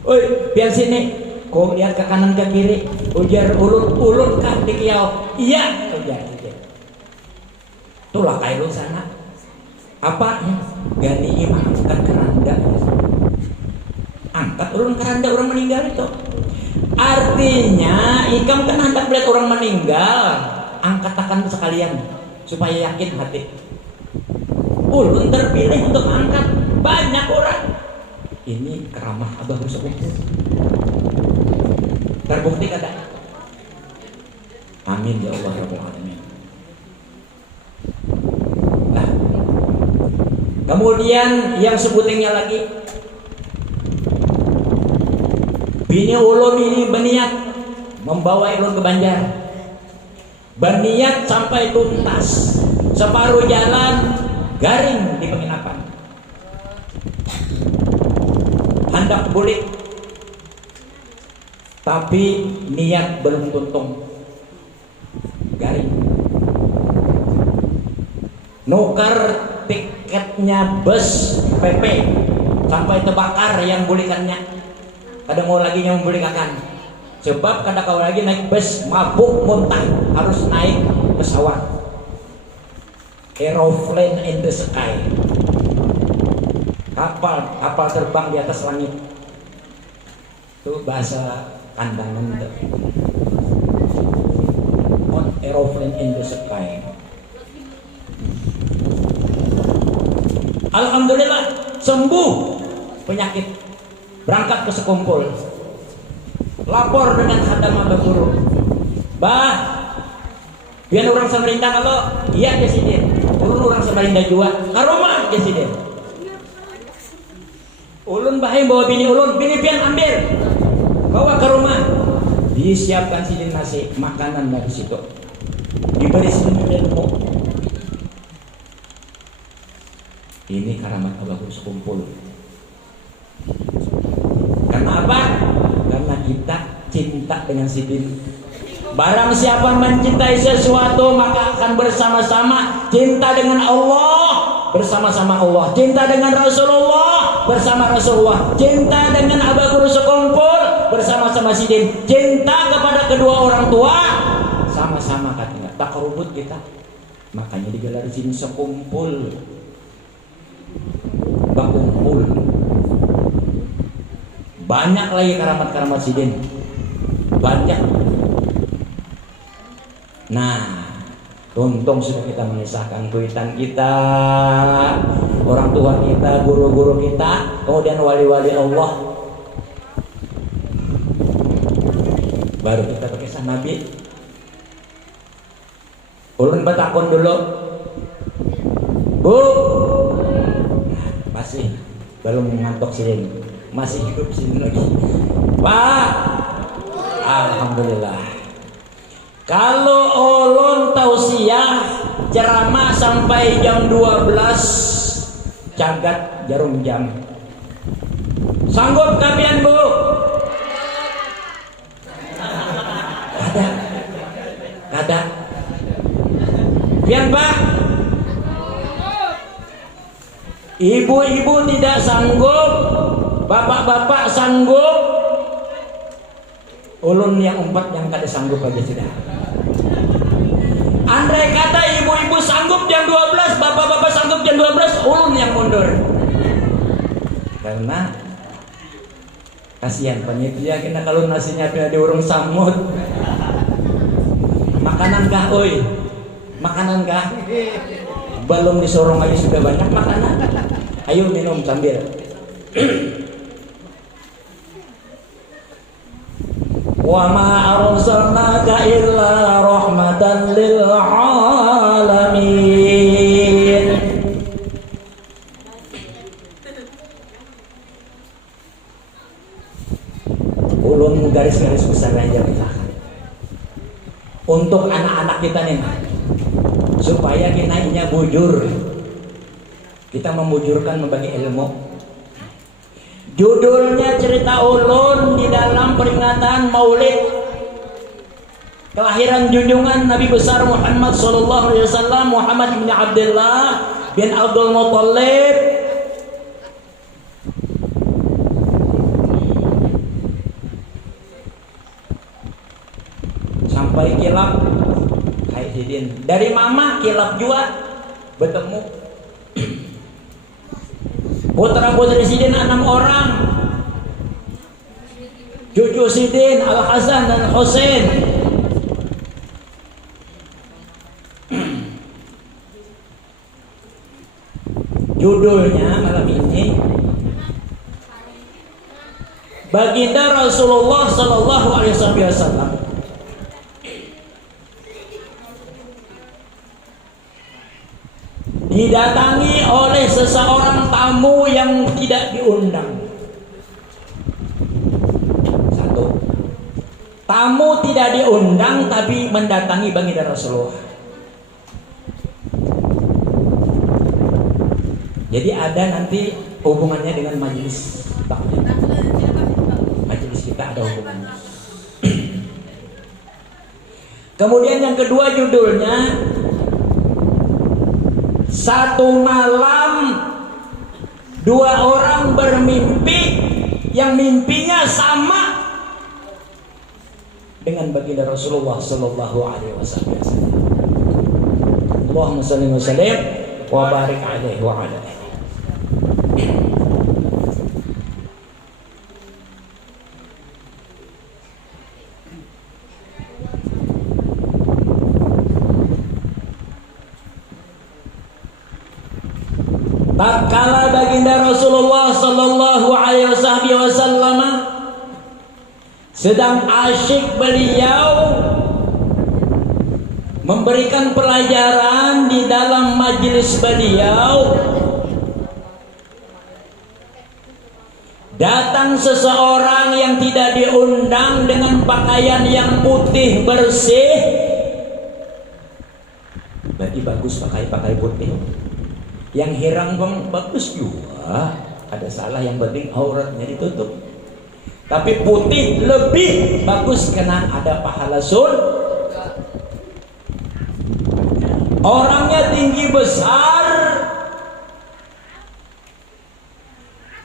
Oi, pian sini, kau lihat ke kanan ke kiri, ujar ulun kah di kiau? Iya, ujar. Itulah kailun sana. Apa? Gani imam angkat keranda. Angkat ulun keranda orang meninggal itu. Artinya, ikam kan hendak melihat orang meninggal, angkat akan sekalian supaya yakin hati. Ulun terpilih untuk angkat, banyak orang. Ini keramah abah sekumpul. Terbukti kada? Amin ya Allah Rabbul Alamin. Nah, kemudian yang sebutingnya lagi, bini ulun ini berniat membawa ulun ke Banjar. Berniat sampai tuntas, separuh jalan garing di penginapan, hendak bulik, tapi niat belum tuntung, garing. Nukar tiketnya bus PP sampai terbakar yang bulikannya, kadang mau lagi yang membulikan, sebab kadang kau lagi naik bus mabuk muntah, harus naik pesawat. Aeroplane in the sky, kapal terbang di atas langit. Itu bahasa kandangan itu. On aeroplane in the sky. Alhamdulillah sembuh penyakit, berangkat ke sekumpul, lapor dengan khatam abah guru. Bah, biar orang Samarinda kalau iya presiden, ulun orang Samarinda juga, karoma presiden. Ulun bahaya bawa bini ulun, bini pian ambil, bawa ke rumah, disiapkan sidin nasi, makanan dari situ, diberi sidin ilmu. Ini karamat abah guru sekumpul. Karena apa? Karena kita cinta dengan sidin. Barang siapa mencintai sesuatu maka akan bersama-sama. Cinta dengan Allah, bersama-sama Allah. Cinta dengan Rasulullah, bersama Rasulullah, cinta dengan Aba Guru sekumpul bersama-sama Sidin, cinta kepada kedua orang tua sama-sama katanya, tak kerubut kita. Makanya digelar sini sekumpul, bakumpul. Banyak lagi karamat-karamat Sidin, banyak. Nah, untung sudah kita mengisahkan kuitan kita, orang tua kita, guru-guru kita, kemudian wali-wali Allah. Baru kita pakai kisah Nabi. Ulun batakon dulu, Bu. Masih belum ngantuk sini, masih hidup sini lagi, Pak. Alhamdulillah. Kalau ulun tausiah ceramah sampai jam 12 cagat jarum jam. Sanggup kalian, Bu? Kada. Pian, Pak? Ibu-ibu tidak sanggup, bapak-bapak sanggup. Ulun yang empat yang kada sanggup aja sudah. Andai kata ibu-ibu sanggup jam 12, bapak-bapak sanggup jam 12, ulun yang mundur. Karena kasihan panitia kita kalau nasinya di urung samut. Makanan kah, oi? Makanan kah? Belum disorong aja sudah banyak makanan. Ayo minum sambil. Wa ma arsalnaka illa rahmatan lil alamin. Ulun garis-garis besar aja kita. Untuk anak-anak kita nih, supaya kita inya bujur, kita memujurkan membagi ilmu. Judulnya cerita ulun di dalam peringatan Maulid kelahiran junjungan Nabi besar Muhammad sallallahu alaihi wasallam, Muhammad bin Abdullah bin Abdul Muttalib. Sampai kilap Hai Sidin. Dari mama kilap juga bertemu. Putra-putri Sidin 6 orang. Cucu Sidin Al-Hasan dan Husain. Judulnya malam ini Baginda Rasulullah sallallahu alaihi wasallam didatangi oleh seseorang tamu yang tidak diundang. Satu, tamu tidak diundang tapi mendatangi baginda Rasulullah. Jadi ada nanti hubungannya dengan majelis taklim. Majelis kita ada hubungannya. Kemudian yang kedua judulnya satu malam dua orang bermimpi yang mimpinya sama dengan baginda Rasulullah sallallahu alaihi wasallam. Allahumma shalli wa sallim wa barik alaihi wa ala alihi. Tatkala baginda Rasulullah sallallahu alaihi wasallam sedang asyik beliau memberikan pelajaran di dalam majelis beliau, datang seseorang yang tidak diundang dengan pakaian yang putih bersih. Berarti bagus pakai putih. Yang hirang bang bagus juga, ada salah, yang penting auratnya ditutup. Tapi putih lebih bagus karena ada pahala sun. Orangnya tinggi besar,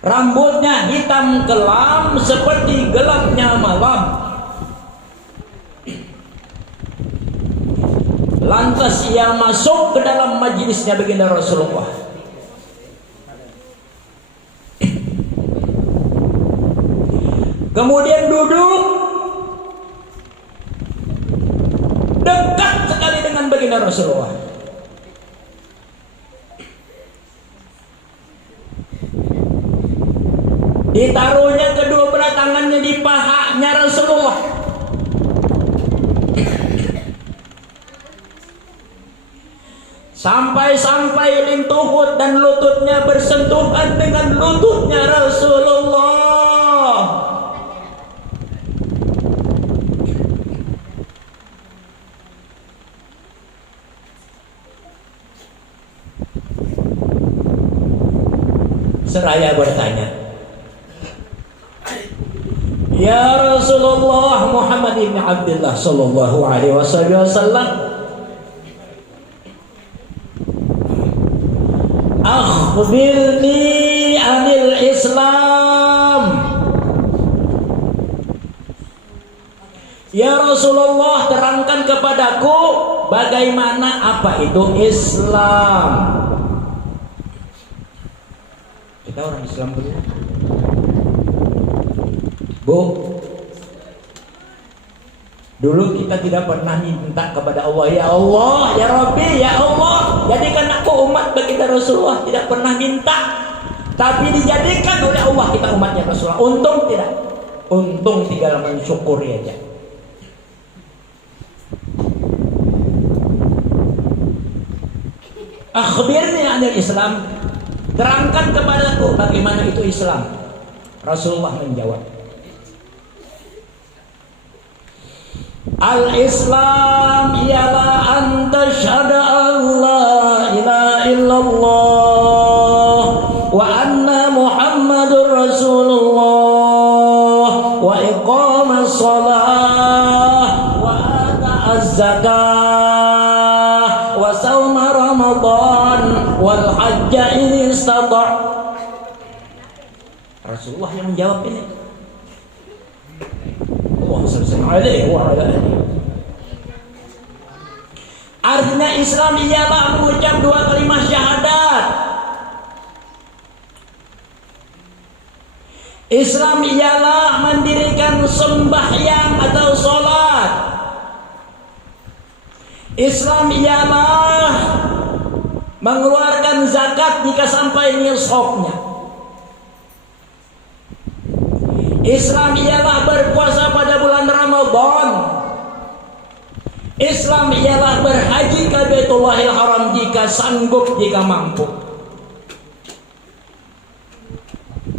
Rambutnya hitam kelam seperti gelapnya malam. Lantas ia masuk ke dalam majelisnya baginda Rasulullah. Kemudian duduk dekat sekali dengan baginda Rasulullah. Ditaruhnya kedua belah tangannya di pahanya Rasulullah. Sampai-sampai lintuhut dan lututnya bersentuhan dengan lututnya Rasulullah. Seraya bertanya, "Ya Rasulullah Muhammad ibn Abdullah sallallahu alaihi wasallam, akhbirni anil Islam." Ya Rasulullah, terangkan kepadaku bagaimana apa itu Islam. Kita orang Islam dulu, Bu. Dulu kita tidak pernah minta kepada Allah, ya Allah, ya Rabbi, ya Allah, jadikan aku umat baginda Rasulullah. Tidak pernah minta, tapi dijadikan oleh Allah kita umatnya Rasulullah. Untung tidak, untung tinggal mensyukuri aja. Akhbirni anil Islam, terangkan kepadaku bagaimana itu Islam. Rasulullah menjawab, Al-Islam ialah antashhada Allah ilaha illallah wa anna Muhammadur Rasulullah wa iqamas shalah wa ata'az zakah wa sauma Ramadan wal hajja in istata'. Rasulullah yang menjawab ini. Artinya Islam ialah mengucap dua kalimat syahadat. Islam ialah mendirikan sembahyang atau sholat. Islam ialah mengeluarkan zakat jika sampai nisabnya. Islam ialah berpuasa pada bulan Ramadan. Islam ialah berhaji ke Baitullahil Haram jika sanggup, jika mampu.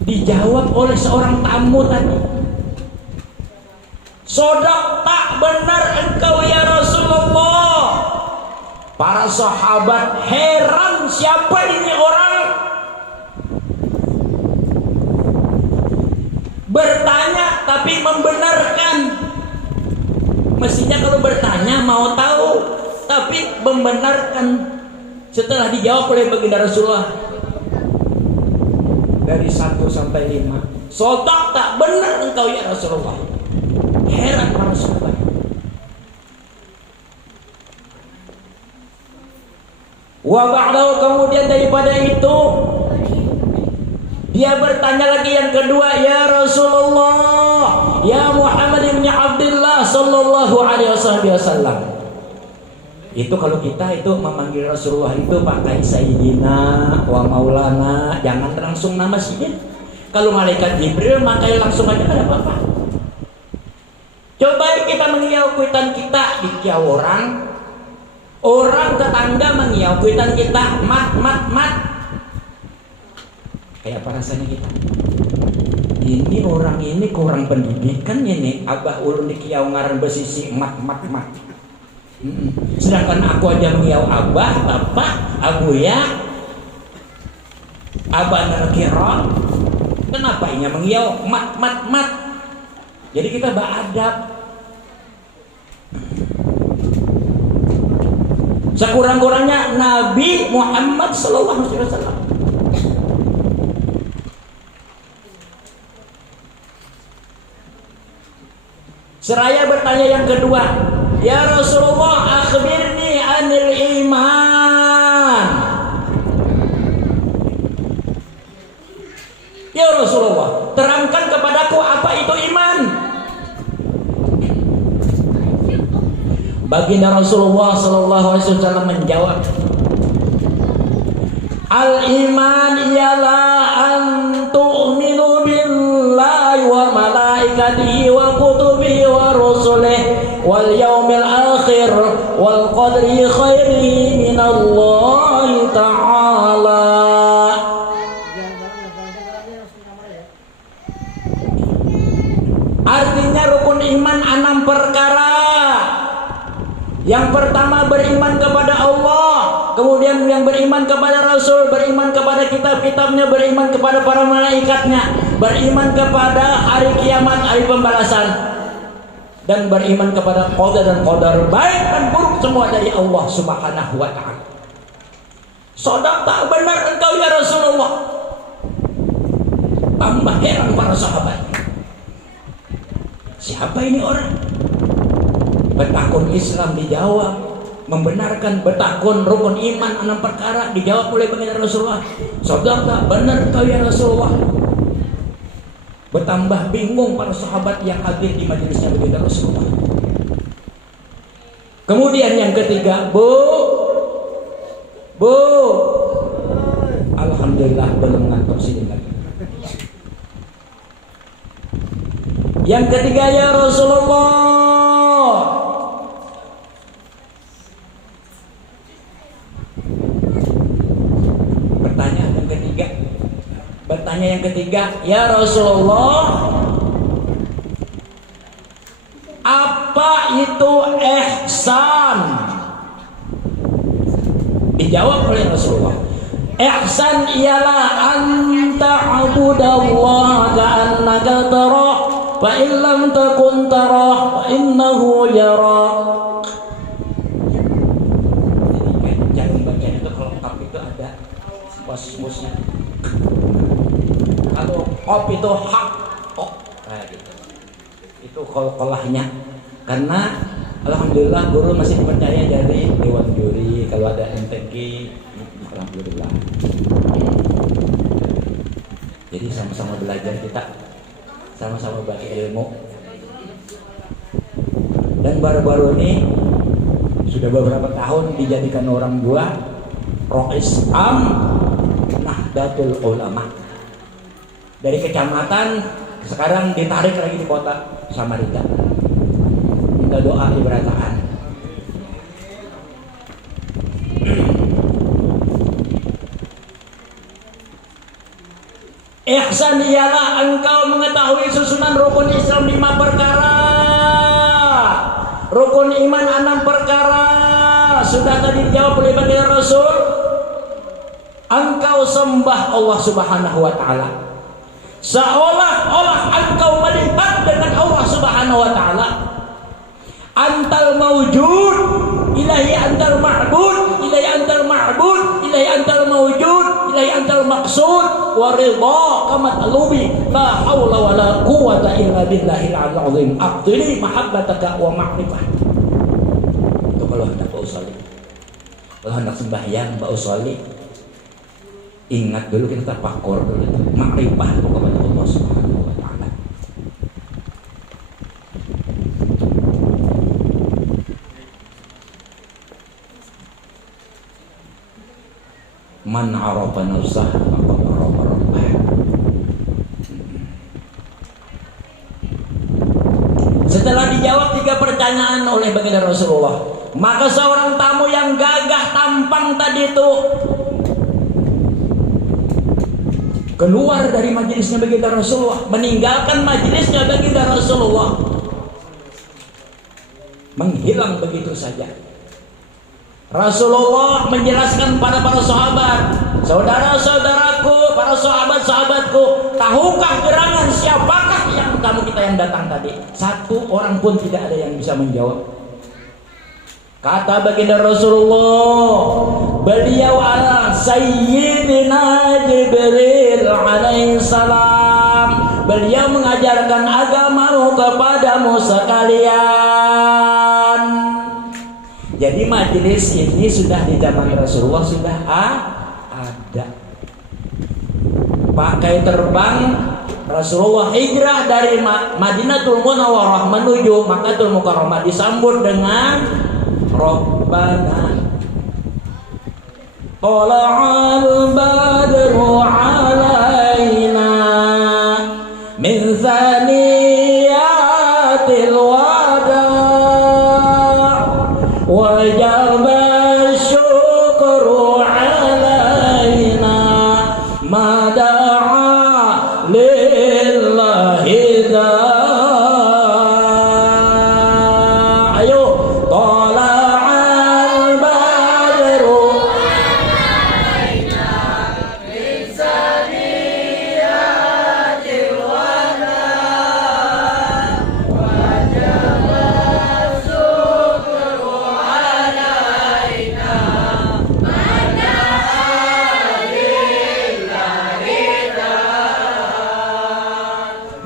Dijawab oleh seorang tamu tadi, "Sodaq, tak benar engkau ya Rasulullah." Para sahabat heran, siapa ini orang? Bertanya tapi membenarkan. Mestinya kalau bertanya mau tahu, tapi membenarkan. Setelah dijawab oleh baginda Rasulullah dari 1 sampai 5, "Sodaq, tak benar engkau ya Rasulullah." Heran para sahabat. Wa ba'dahu, kemudian daripada itu dia bertanya lagi yang kedua, "Ya Rasulullah, ya Muhammad ibn Abdullah sallallahu alaihi wasallam." Itu kalau kita itu memanggil Rasulullah itu pakai Sayyidina wa Maulana, jangan langsung nama Sayyid. Kalau malaikat Jibril pakai langsung aja, ada apa-apa. Coba kita mengiau kuitan kita di kiau orang tetangga mengiau kuitan kita, mat. Kayak apa rasanya kita? Ini orang ini kurang pendidikan ini. Abah ulun di kiau ngaran besisi mat. Sedangkan aku aja mengiau abah, bapak, abu ya, abah nakira. Kenapa ini mengiau mat? Jadi kita beradab. Sekurang-kurangnya Nabi Muhammad sallallahu alaihi wasallam. Seraya bertanya yang kedua, ya Rasulullah, akhbirni anil iman. Ya Rasulullah, terangkan kepadaku apa itu iman. Baginda Rasulullah sallallahu alaihi wasallam menjawab, al-iman ialah an tu'minu billahi wa malaikatihi wa kutubihi wa rusulihi wal yaumil akhir wal qadri khairihi minallahi ta'ala. Artinya rukun iman 6 perkara. Yang pertama beriman kepada Allah, kemudian yang beriman kepada Rasul, beriman kepada kitab-kitabnya, beriman kepada para malaikatnya, beriman kepada hari kiamat, hari pembalasan, dan beriman kepada qada dan qadar baik dan buruk semua dari Allah Subhanahu wa ta'ala. Sodaqta, benar engkau ya Rasulullah. Tambah heran para sahabat, siapa ini orang? Betakun Islam dijawab, membenarkan betakun rukun iman 6 perkara dijawab oleh baginda Rasulullah. Sodaqta, benar kau ya Rasulullah. Bertambah bingung para sahabat yang hadir di majelisnya baginda Rasulullah. Kemudian yang ketiga, Bu, alhamdulillah belum ngantuk sini lagi. Yang ketiga, ya Rasulullah, bertanya yang ketiga, ya Rasulullah, apa itu ihsan? Dijawab oleh Rasulullah, ihsan ialah anta abudallaha ka'annaka tarah fa in lam takun tarah fa innahu yarak. Jangan bacaan itu kalau kap itu ada was-wasnya. Kalau op itu hak, kayak gitu. Itu kolahnya. Karena alhamdulillah guru masih dipercaya dari dewan juri. Kalau ada MTQ, alhamdulillah. Jadi sama-sama belajar kita, sama-sama bagi ilmu. Dan baru-baru ini sudah beberapa tahun dijadikan orang tua Rois Am Nahdlatul Ulama. Dari kecamatan sekarang ditarik lagi di kota Samarinda. Minta doa di berataan. Ihsan ialah engkau mengetahui susunan rukun Islam 5 perkara, rukun iman 6 perkara. Sudah tadi dijawab oleh baginda Rasul. Engkau sembah Allah Subhanahu wa ta'ala seolah-olah engkau melihat dengan Allah Subhanahu wa ta'ala. Antal mawjud ilahi antal ma'bud, ilahi antal ma'bud, ilahi antal mawjud, ilahi antal maqsud wa ridha kama talubi la haula wa la quwata illa billahil azim. Aqdili mahabbataka wa ma'rifah. Itu kalau hendak usolli, kalau hendak sembahyang usolli, ingat dulu, kita tafakur dulu itu makrifah kepada Allah Subhanahu wa ta'ala. Man arafa nafsah faqad arafa rabbah. Setelah dijawab 3 pertanyaan oleh baginda Rasulullah, maka seorang tamu yang gagah tampang tadi itu keluar dari majelisnya baginda Rasulullah, meninggalkan majelisnya baginda Rasulullah, menghilang begitu saja. Rasulullah menjelaskan pada para sahabat, saudara-saudaraku, para sahabat-sahabatku, tahukah gerangan siapakah yang tamu kita yang datang tadi? 1 orang pun tidak ada yang bisa menjawab. Kata baginda Rasulullah, beliau adalah Sayyidina Jibril alaihissalam. Beliau mengajarkan agama kepadamu sekalian. Jadi majelis ini sudah di zaman Rasulullah sudah ada. Pakai terbang Rasulullah hijrah dari Madinatul Munawwarah menuju Makkahul Mukarramah disambut dengan Rabbana Tala'al badru alaina min thaniyatil wada' wajaba syukru alaina mada'a lillahi ayo tala'al badru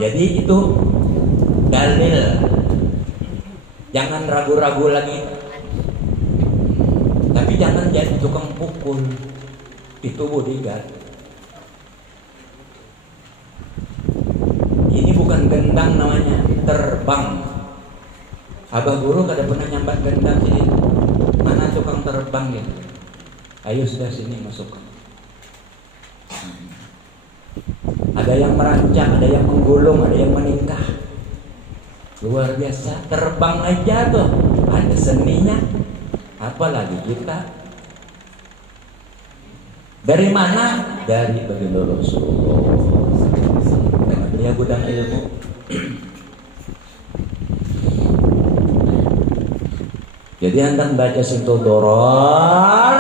Jadi itu dalil. Jangan ragu-ragu lagi. Tapi jangan jadi tukang pukul. Itu bodyguard. Ini bukan gendang namanya, terbang. Abah guru kada pernah nyambat gendang sini. Mana tukang terbang ya? Ayo sudah sini masuk. Ada yang merancang, ada yang menggulung, ada yang menikah. Luar biasa, terbang aja tuh ada seninya. Apalagi kita. Dari mana? Dari baginda Rasulullah. Karena dia gudang ilmu. Jadi hendak baca Sintul Doror,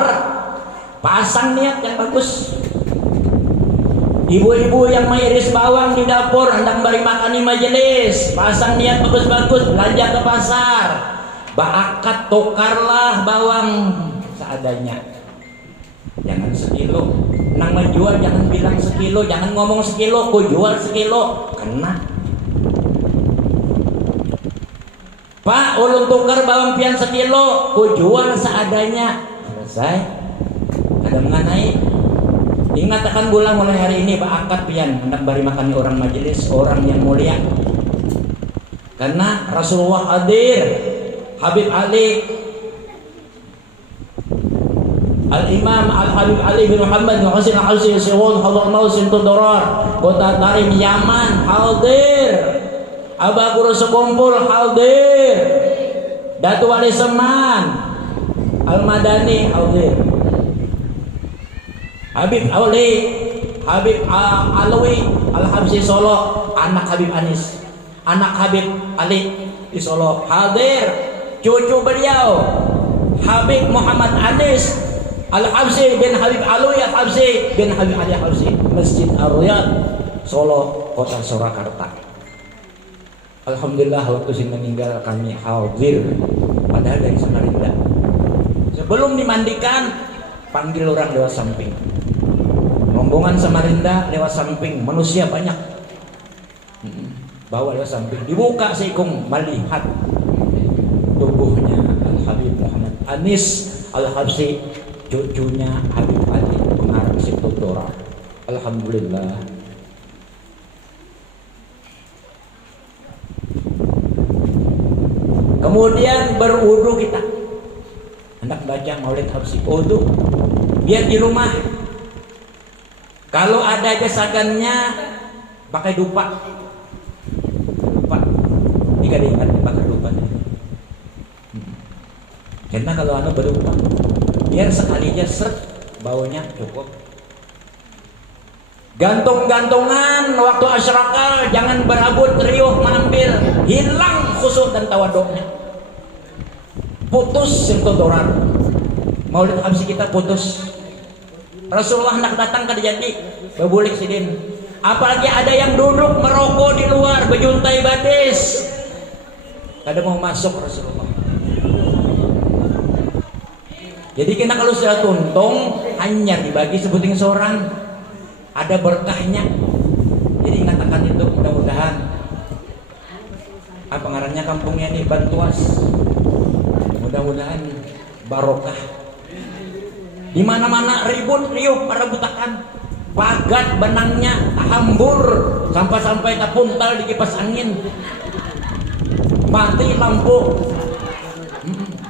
pasang niat yang bagus. Ibu-ibu yang mengiris bawang di dapur hendak beri makan di majelis, pasang niat bagus-bagus, belanja ke pasar, baakat tukarlah bawang seadanya, jangan sekilo. Nang menjual jangan bilang sekilo, jangan ngomong sekilo, ku jual sekilo, kena. Pak, ulun tukar bawang pian sekilo, ku jual seadanya, selesai. Ada mengenai. Ingat akan bulan mulai hari ini Pak akad pian hendak bari makan orang majelis, orang yang mulia. Karena Rasulullah hadir, Habib Ali, Al-Imam Al-Habib Ali bin Muhammad bin Husain Al-Husain Siwon Hadar Mausin Tudorar Kota Tarim Yaman hadir, Abah Guru Sekumpul hadir, Datu Wali Seman Al-Madani hadir, Habib Auli, Habib Alawi Al-Habsi Solo, anak Habib Anis, anak Habib Ali di Solo hadir, cucu beliau Habib Muhammad Anis Al-Habsi bin Habib Alawi Al-Habsi bin Habib Ali Al-Habsi, Masjid Ar-Riyad Solo, Kota Surakarta. Alhamdulillah waktu si meninggal kami hadir, padahal dari Samarinda. Sebelum dimandikan panggil orang lewat samping. Rombongan Samarinda lewat samping, manusia banyak. Bawa lewat samping, dibuka seikung melihat tubuhnya Al-Habib Muhammad Anis Al-Habsi, cucunya Habib Ali pengarang Sintul Doror. Alhamdulillah. Kemudian berwudu kita. Hendak baca Maulid Habsi, wudu. Biar di rumah. Kalau ada gesakannya pakai dupa. Dupa. Ini gak diingat pakai dupa. Karena kalau anu berupa, biar sekalinya seret baunya cukup. Gantung-gantungan waktu asyraqal jangan berabut riuh menambil, hilang khusyuk dan tawaduknya. Putus Sintul Doror. Maulid Habsi kita putus. Rasulullah hendak datang ke jadi babulik sidin. Apalagi ada yang duduk merokok di luar bejuntai batis. Kada mau masuk Rasulullah. Jadi kita kalau sudah tuntung hanya dibagi sebuting seorang, ada berkahnya. Jadi ingat akan itu, mudah-mudahan apa ngarannya kampungnya nih, Bantuas. Mudah-mudahan barokah. Di mana-mana ribut riuh pada butakan, pagat benangnya hambur sampai-sampai tak puntal di kipas angin, mati lampu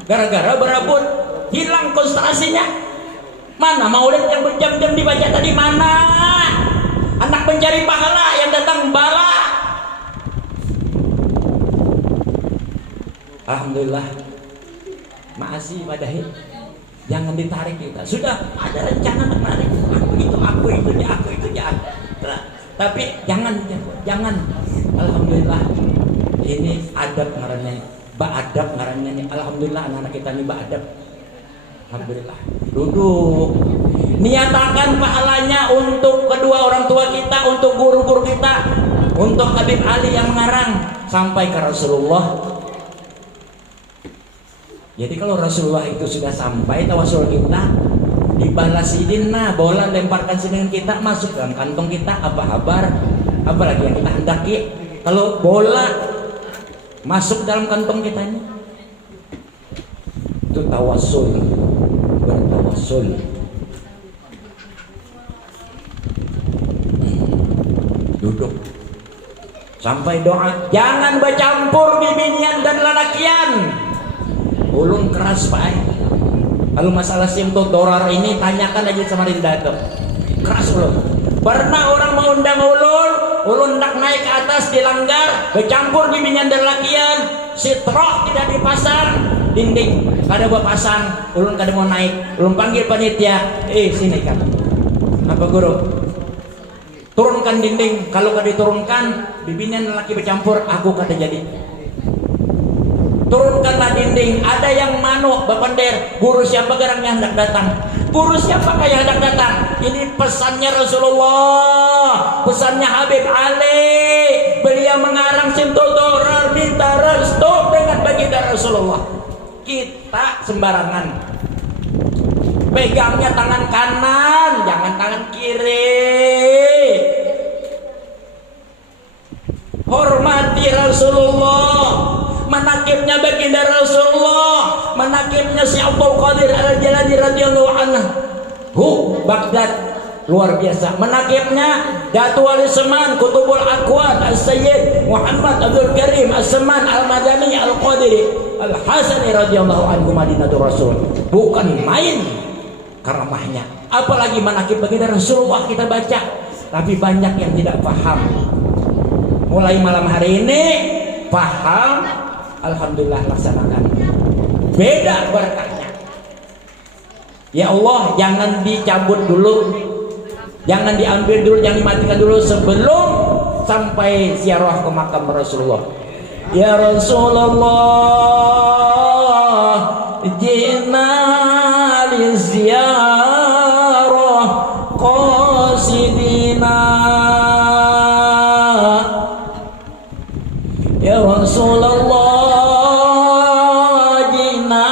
gara-gara berebut, hilang konsentrasinya. Mana maulid yang berjam-jam dibaca tadi, mana anak pencari pahala yang datang bala. Alhamdulillah, makasih Pak Dahil. Jangan ditarik kita. Sudah ada rencana menarik. Aku itu ya. Tapi jangan. Alhamdulillah. Ini adab ngarannya. Ba'adab ngarannya nih. Alhamdulillah anak-anak kita nih ba'adab. Alhamdulillah. Duduk. Niatakan pahalanya untuk kedua orang tua kita, untuk guru-guru kita, untuk Habib Ali yang mengarang sampai ke Rasulullah. Jadi kalau Rasulullah itu sudah sampai, tawasul kita dibalas idinna, bola lemparkan dengan kita masuk dalam kantong kita, apa kabar, apalagi yang kita hendaki. Kalau bola masuk dalam kantong kita ini, itu tawasul, bertawasul. Duduk sampai doa, jangan bercampur bibinian dan lalakian. Ulun keras Pak. Kalau masalah simtul dorar ini tanyakan aja sama Rinda tuh. Keras ulun. Pernah orang mau undang ulun nak naik ke atas dilanggar, bercampur bimbingan dan lakian, sitroh tidak dipasang, dinding kada buat pasang, ulun kada mau naik, ulun panggil panitia, sini kan. Apa guru? Turunkan dinding, kalau kada diturunkan, bimbingan dan laki bercampur, aku kada jadi. Turunkanlah dinding. Ada yang manuk bapender, guru siapa gerangnya hendak datang, guru siapa yang hendak datang. Ini pesannya Rasulullah, pesannya Habib Ali. Beliau mengarang simtul dorar, minta restu dengan baginda Rasulullah. Kita sembarangan, pegangnya tangan kanan, jangan tangan kiri. Hormati Rasulullah, manakibnya baginda Rasulullah, manakibnya si Abdul Qadir Al-Jilani radhiyallahu anhu, Baghdad, luar biasa. Manakibnya Datu Wali Seman, Kutubul Aqwan, As-Sayyid Muhammad Abdul Karim As-Seman Al-Madani Al-Qadiri Al-Hasani radhiyallahu anhu, Madinatul Rasul. Bukan main karamahnya. Apalagi manakib baginda Rasulullah kita baca, tapi banyak yang tidak paham. Mulai malam hari ini paham, alhamdulillah laksanakan. Beda berkahnya. Ya Allah, jangan dicabut dulu, jangan diambil dulu, jangan dimatikan dulu sebelum sampai ziarah ke makam Rasulullah. Ya Rasulullah, jina li ziarah qasidina. Ya Rasulullah, jina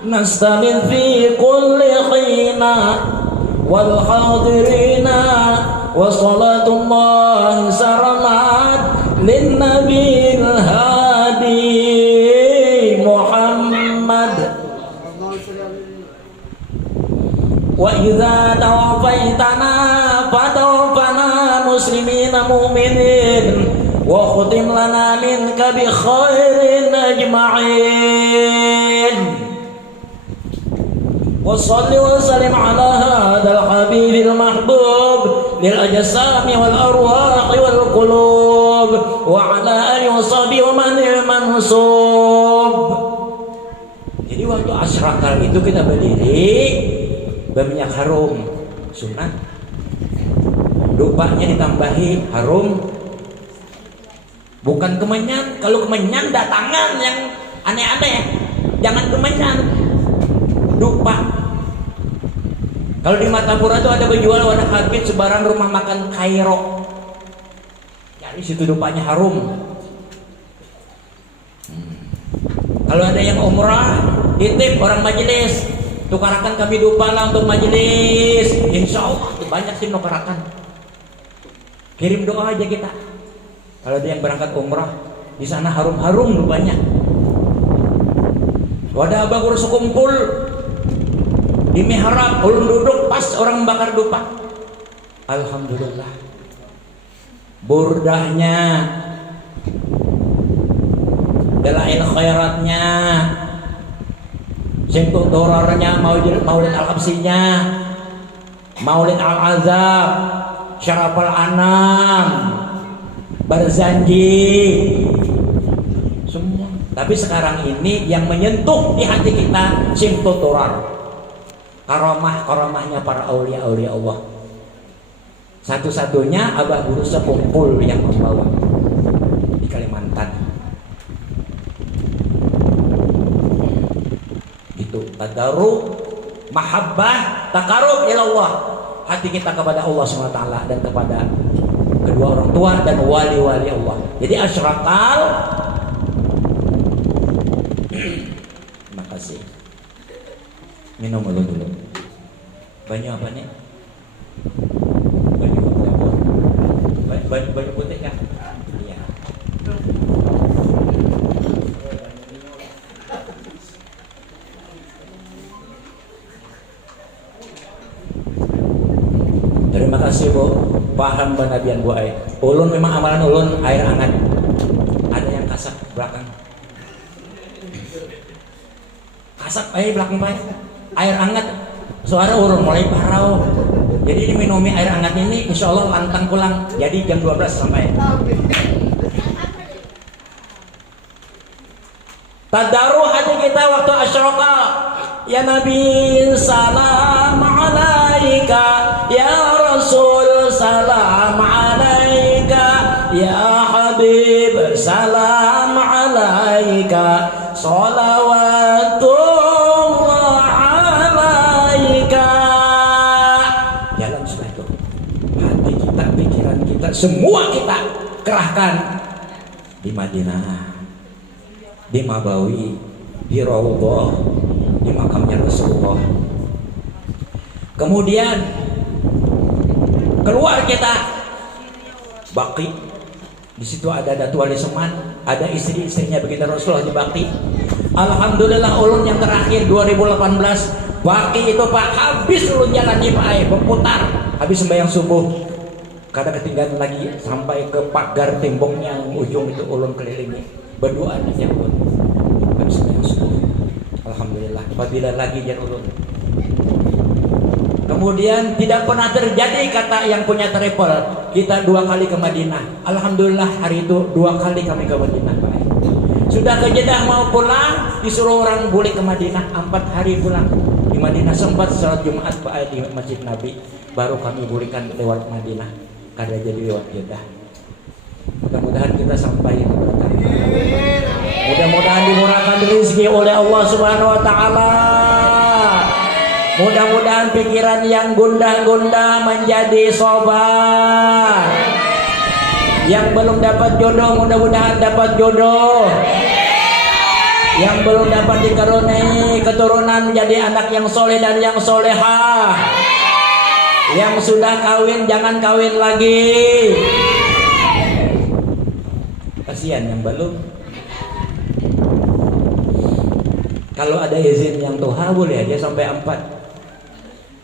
nastamin fi kulli khina wal hadirina wa salatullah saramat lin nabil hadi Muhammad. Wa idza tawafaitana fatawafana muslimina mu'minin wa khutim lana minka bi khairin ajma'in. Wa salli wa sallim ala hadzal habibil mahbub lil ajsami wal arwah wal qulub wa ala alihi wa sahbihi wa man mansub. Jadi waktu asyrakal itu kita berdiri berminyak harum sunat, dupanya ditambahi harum. Bukan kemenyan. Kalau kemenyan datangan yang aneh-aneh, jangan kemenyan, dupa. Kalau di Martapura itu ada penjual wadah habib sebarang rumah makan Kairo, jadi situ dupanya harum. Kalau ada yang umrah, titip orang majelis, tukarakan kami dupa lah untuk majelis, insya Allah banyak sih nukarakan. Kirim doa aja kita. Kalau ada yang berangkat umrah, Di sana harum-harum rupanya. Wadah bagur sekumpul di mihrab, ulun duduk pas orang membakar dupa. Alhamdulillah. Burdahnya, dalail khairatnya, Simtul Dorarnya, Maulid Al-Habsinya, Maulid Al-Azab, Syarafal Anam, Barzanji, semua. Tapi sekarang ini yang menyentuh di hati kita Simtul Dorar, karamahnya para aulia Allah. Satu-satunya Abah Guru sekumpul yang membawa di Kalimantan. Itu tadarru, mahabbah, takarub ilallah. Hati kita kepada Allah SWT dan kepada kedua orang tua dan wali-wali Allah. Jadi asyrakal. Terima kasih. Minum dulu. Banyak apa nih? Banyak putih kan? Iya. Terima kasih Bu. Paham benabian Bu Ai. Ulun memang amalan ulun air hangat. Ada yang kasak belakang. Kasak belakang Pak. Air hangat. Suara ulun mulai parau. Jadi ini minumi air hangat ini insya Allah lantang pulang. Jadi jam 12 sampai. Tadarruh hati kita waktu asyraqa. Ya Nabi salam alaika, ya Rasul salam alaika, ya Habib salam alaika, salawatullah alaika. Jalan sudah itu. Hati kita, pikiran kita, semua kita kerahkan di Madinah, di Mabawi, di Raudhah, di makamnya Rasulullah. Kemudian keluar kita Baqi. Di situ ada Datu Wali Seman, ada istri-istrinya begitu Rasulullah di Baqi. Alhamdulillah ulun yang terakhir 2018 Baqi itu Pak, habis ulun jalan di Pak berputar habis sembahyang subuh. Kadang ketinggalan lagi sampai ke pagar temboknya ujung itu ulun kelilingi. Berdoa aja ulun. Habis sembahyang subuh. Alhamdulillah, apabila lagi jangan ulun. Kemudian tidak pernah terjadi kata yang punya travel. Kita 2 kali ke Madinah. Alhamdulillah hari itu 2 kali kami ke Madinah Pak. Sudah ke Jeddah mau pulang, disuruh orang boleh ke Madinah 4 hari pulang. Di Madinah sempat salat Jumat Pak di Masjid Nabi. Baru kami bolehkan lewat Madinah. Kada jadi lewat Jeddah. Mudah-mudahan kita sampai ke belakang. Mudah-mudahan dimurahkan rezeki oleh Allah Subhanahu wa taala. Mudah-mudahan pikiran yang gundah-gundah menjadi sobar. Yang belum dapat jodoh mudah-mudahan dapat jodoh. Yang belum dapat dikaruniai keturunan menjadi anak yang soleh dan yang solehah. Yang sudah kawin jangan kawin lagi. Kasihan yang belum. Kalau ada izin yang Tuhan boleh aja sampai 4.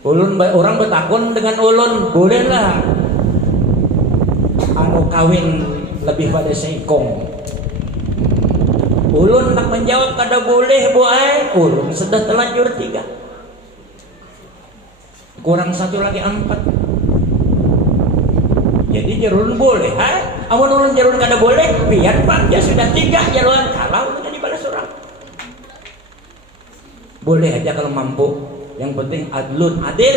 Ulun orang bertakun dengan ulun bolehlah. Anu kawin lebih pada seikong. Ulun nak menjawab kada boleh Bu Ai. Ulun sudah terlanjur 3. Kurang 1 lagi 4. Jadi jarun boleh, amun ulun jarun kada boleh, biar Pak ya sudah 3 jalan kalau kita dibalas orang. Boleh aja kalau mampu. Yang penting adlun, adil.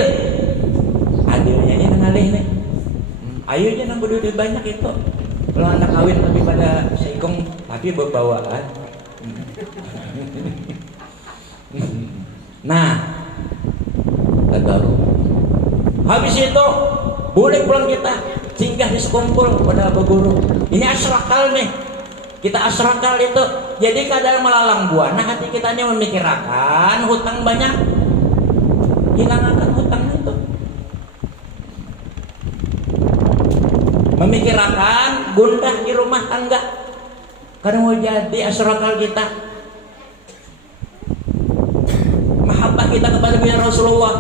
Adilnya ini ngalih nih. Ayunya nang duit banyak itu. Kalau anak kawin lebih pada seikong tapi berbawaan. Nah, tadarruh. Habis itu boleh pulang kita singgah di sekumpul pada Abu Guru. Ini asyrakal nih. Kita asyrakal itu. Jadi kadang melalang buana hati kita ini memikirkan hutang banyak. Hilangkan hutang itu. Memikirkan gundah di rumah tangga. Karena mau jadi asrakal kita, mahabbah kita kepada Rasulullah,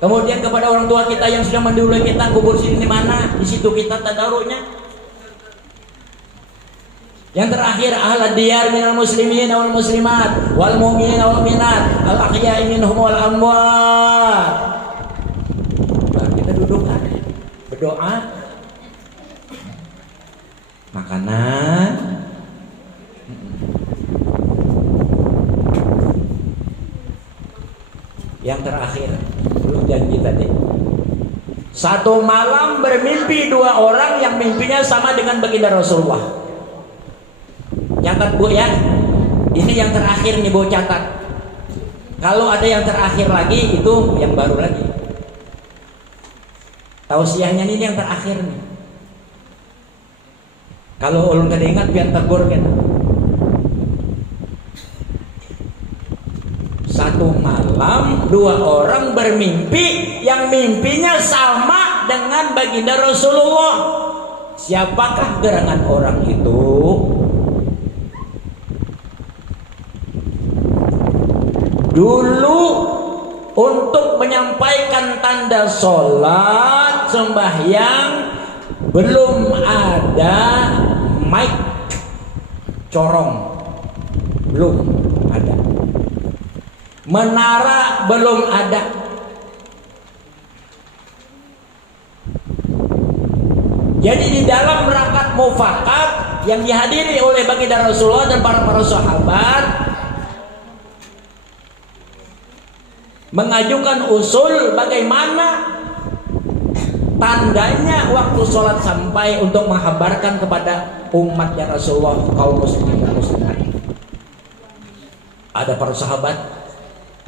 kemudian kepada orang tua kita yang sudah mendahului kita, kubur sini di mana, di situ kita tadaruknya. Yang terakhir, ahla diyar minal muslimin wal muslimat wal mu'minin wal mu'minat al ahya'i minhum wal amwat. Nah, kita duduk berdoa, makanan, yang terakhir belum janji tadi. Satu malam bermimpi dua orang yang mimpinya sama dengan baginda Rasulullah. Catat Bu ya, ini yang terakhir nih Bu, catat. Kalau ada yang terakhir lagi itu yang baru lagi. Tausiahnya ini yang terakhir nih. Kalau ulun kada ingat biar tegur kan. Satu malam dua orang bermimpi yang mimpinya sama dengan baginda Rasulullah. Siapakah gerangan orang itu? Dulu untuk menyampaikan tanda sholat sembahyang belum ada mic corong, belum ada. Menara belum ada. Jadi di dalam rakaat mufakat yang dihadiri oleh baginda Rasulullah dan para sahabat mengajukan usul bagaimana tandanya waktu sholat sampai untuk menghabarkan kepada umatnya Rasulullah, kaum muslimin dan muslimat. Ada para sahabat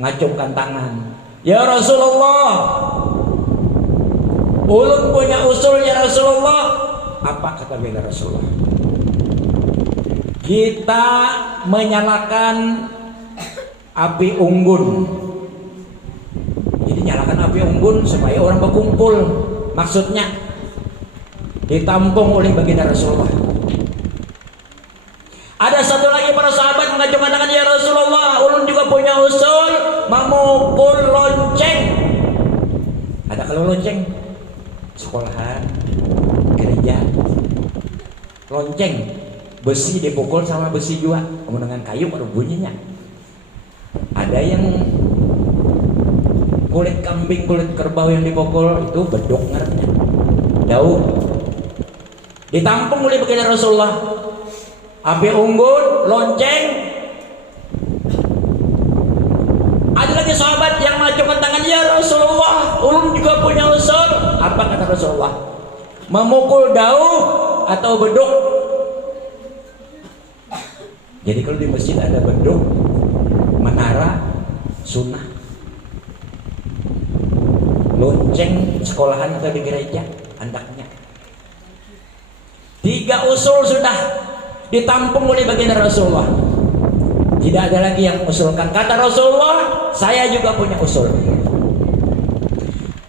ngacungkan tangan, ya Rasulullah, ulun punya usul ya Rasulullah. Apa kata baginda Rasulullah? Kita menyalakan api unggun. Jadi nyalakan api unggun supaya orang berkumpul. Maksudnya ditampung oleh baginda Rasulullah. Ada satu lagi para sahabat mengajukan tangan, ya Rasulullah, ulun juga punya usul memukul lonceng. Ada kalau lonceng sekolahan, gereja, lonceng besi dipukul sama besi juga, kemudian dengan kayu ada bunyinya. Ada yang kulit kambing, kulit kerbau yang dipukul itu beduk ngarannya, daun. Ditampung oleh baginda Rasulullah. Api unggun, lonceng. Ada lagi sahabat yang mengajukan tangan, ya Rasulullah, ulun juga punya usul. Apa kata Rasulullah? Memukul daun atau beduk. Jadi kalau di masjid ada beduk, menara, sunnah. Lonceng sekolahan atau di gereja, hendaknya. 3 usul sudah ditampung oleh baginda Rasulullah. Tidak ada lagi yang mengusulkan. Kata Rasulullah, saya juga punya usul.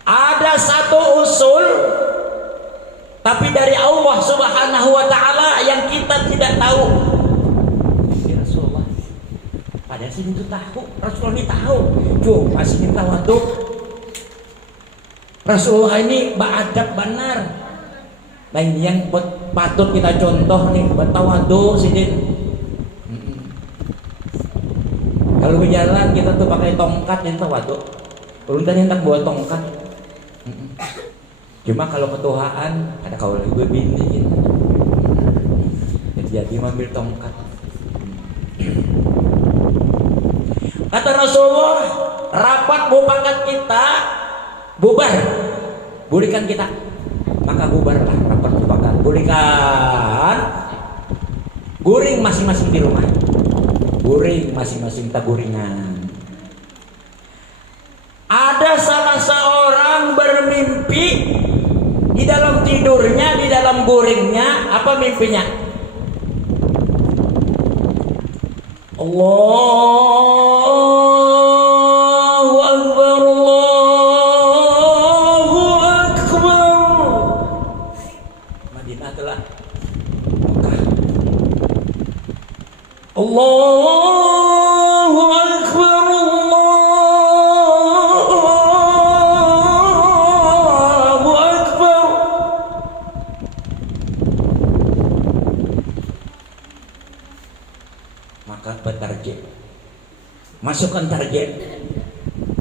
Ada satu usul, tapi dari Allah Subhanahu wa ta'ala yang kita tidak tahu. Ya Rasulullah, padahal sini itu tahu, Rasulullah ini tahu. Cuma masih minta waduk. Rasulullah ini beradab benar. Nah ini yang patut kita contoh nih, bertawadu sidin. Kalau berjalan kita tuh pakai tongkat yang tawadu. Ulun tadi hendak bawa tongkat. Cuma kalau ketuhaan ada kau lagi bini. Jadi mengambil tongkat. Kata Rasulullah, rapat mufakat kita bubar, burikan kita. Maka bubarlah rapat mufakat, burikan, guring masing-masing di rumah, guring masing-masing tak guringan. Ada salah seorang bermimpi di dalam tidurnya, di dalam guringnya. Apa mimpinya? Allahu Akbar, Allahu Akbar. Madinah telah Mekah. Allahu Akbar, Allahu Akbar. Maka bertarget, masukkan target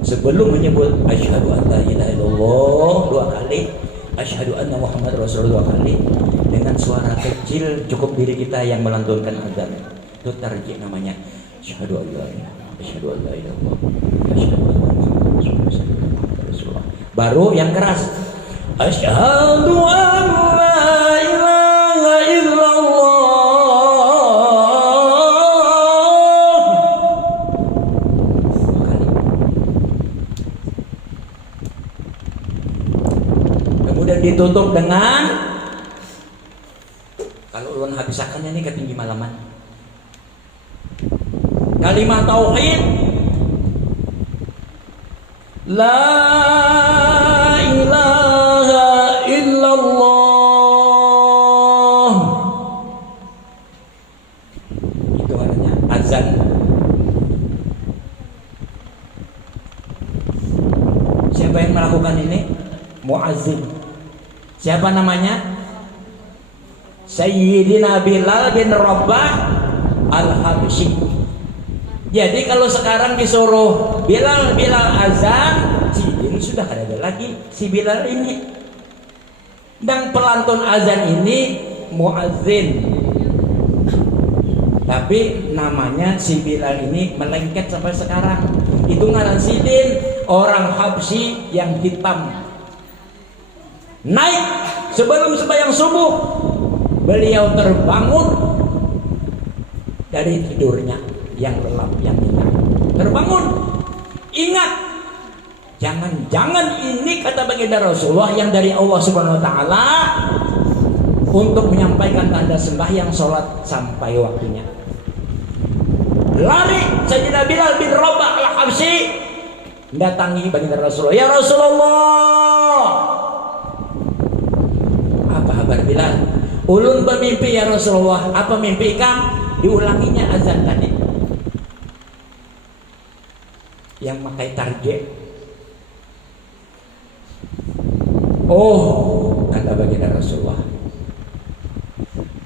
sebelum menyebut asyhadu an la ilaha illallah 2 kali, asyhadu anna Muhammad Rasulullah 2 kali, dengan suara kecil cukup diri kita yang melantunkan azan. Itu target namanya. Asyhadu an la ilaha illallah, asyhadu an la ilaha illallah, asyhadu anna Muhammad Rasulullah. Baru yang keras. Asyhadu an la ilaha illallah. Kemudian ditutup dengan, kalau ulun habisakannya ini ketinggi malaman, kalimat tauhid la ilaha illallah. Itu artinya azan. Siapa yang melakukan ini? Muazzin. Siapa namanya? Sayyidina Bilal bin Rabah Al-Habsyi. Jadi kalau sekarang disuruh Bilal azan, si sudah ada lagi si Bilal ini. Dan pelantun azan ini muazzin. Tapi namanya si Bilal ini melengket sampai sekarang. Itu ngaran sidin, orang Habsyi yang hitam. Naik sebelum sembahyang subuh, beliau terbangun dari tidurnya yang lelap, yang nyenyak. Terbangun, ingat, jangan-jangan ini kata baginda Rasulullah yang dari Allah Subhanahu Wa Taala untuk menyampaikan tanda sembahyang sholat sampai waktunya. Lari Sayyidina Bilal bin Rabah Al-Habsyi datangi baginda Rasulullah. Ya Rasulullah, apa kabar Bilal? Ulun bermimpi ya Rasulullah. Apa mimpi kam? Diulanginya azan tadi. Yang pakai target. Oh, kata baginda Rasulullah,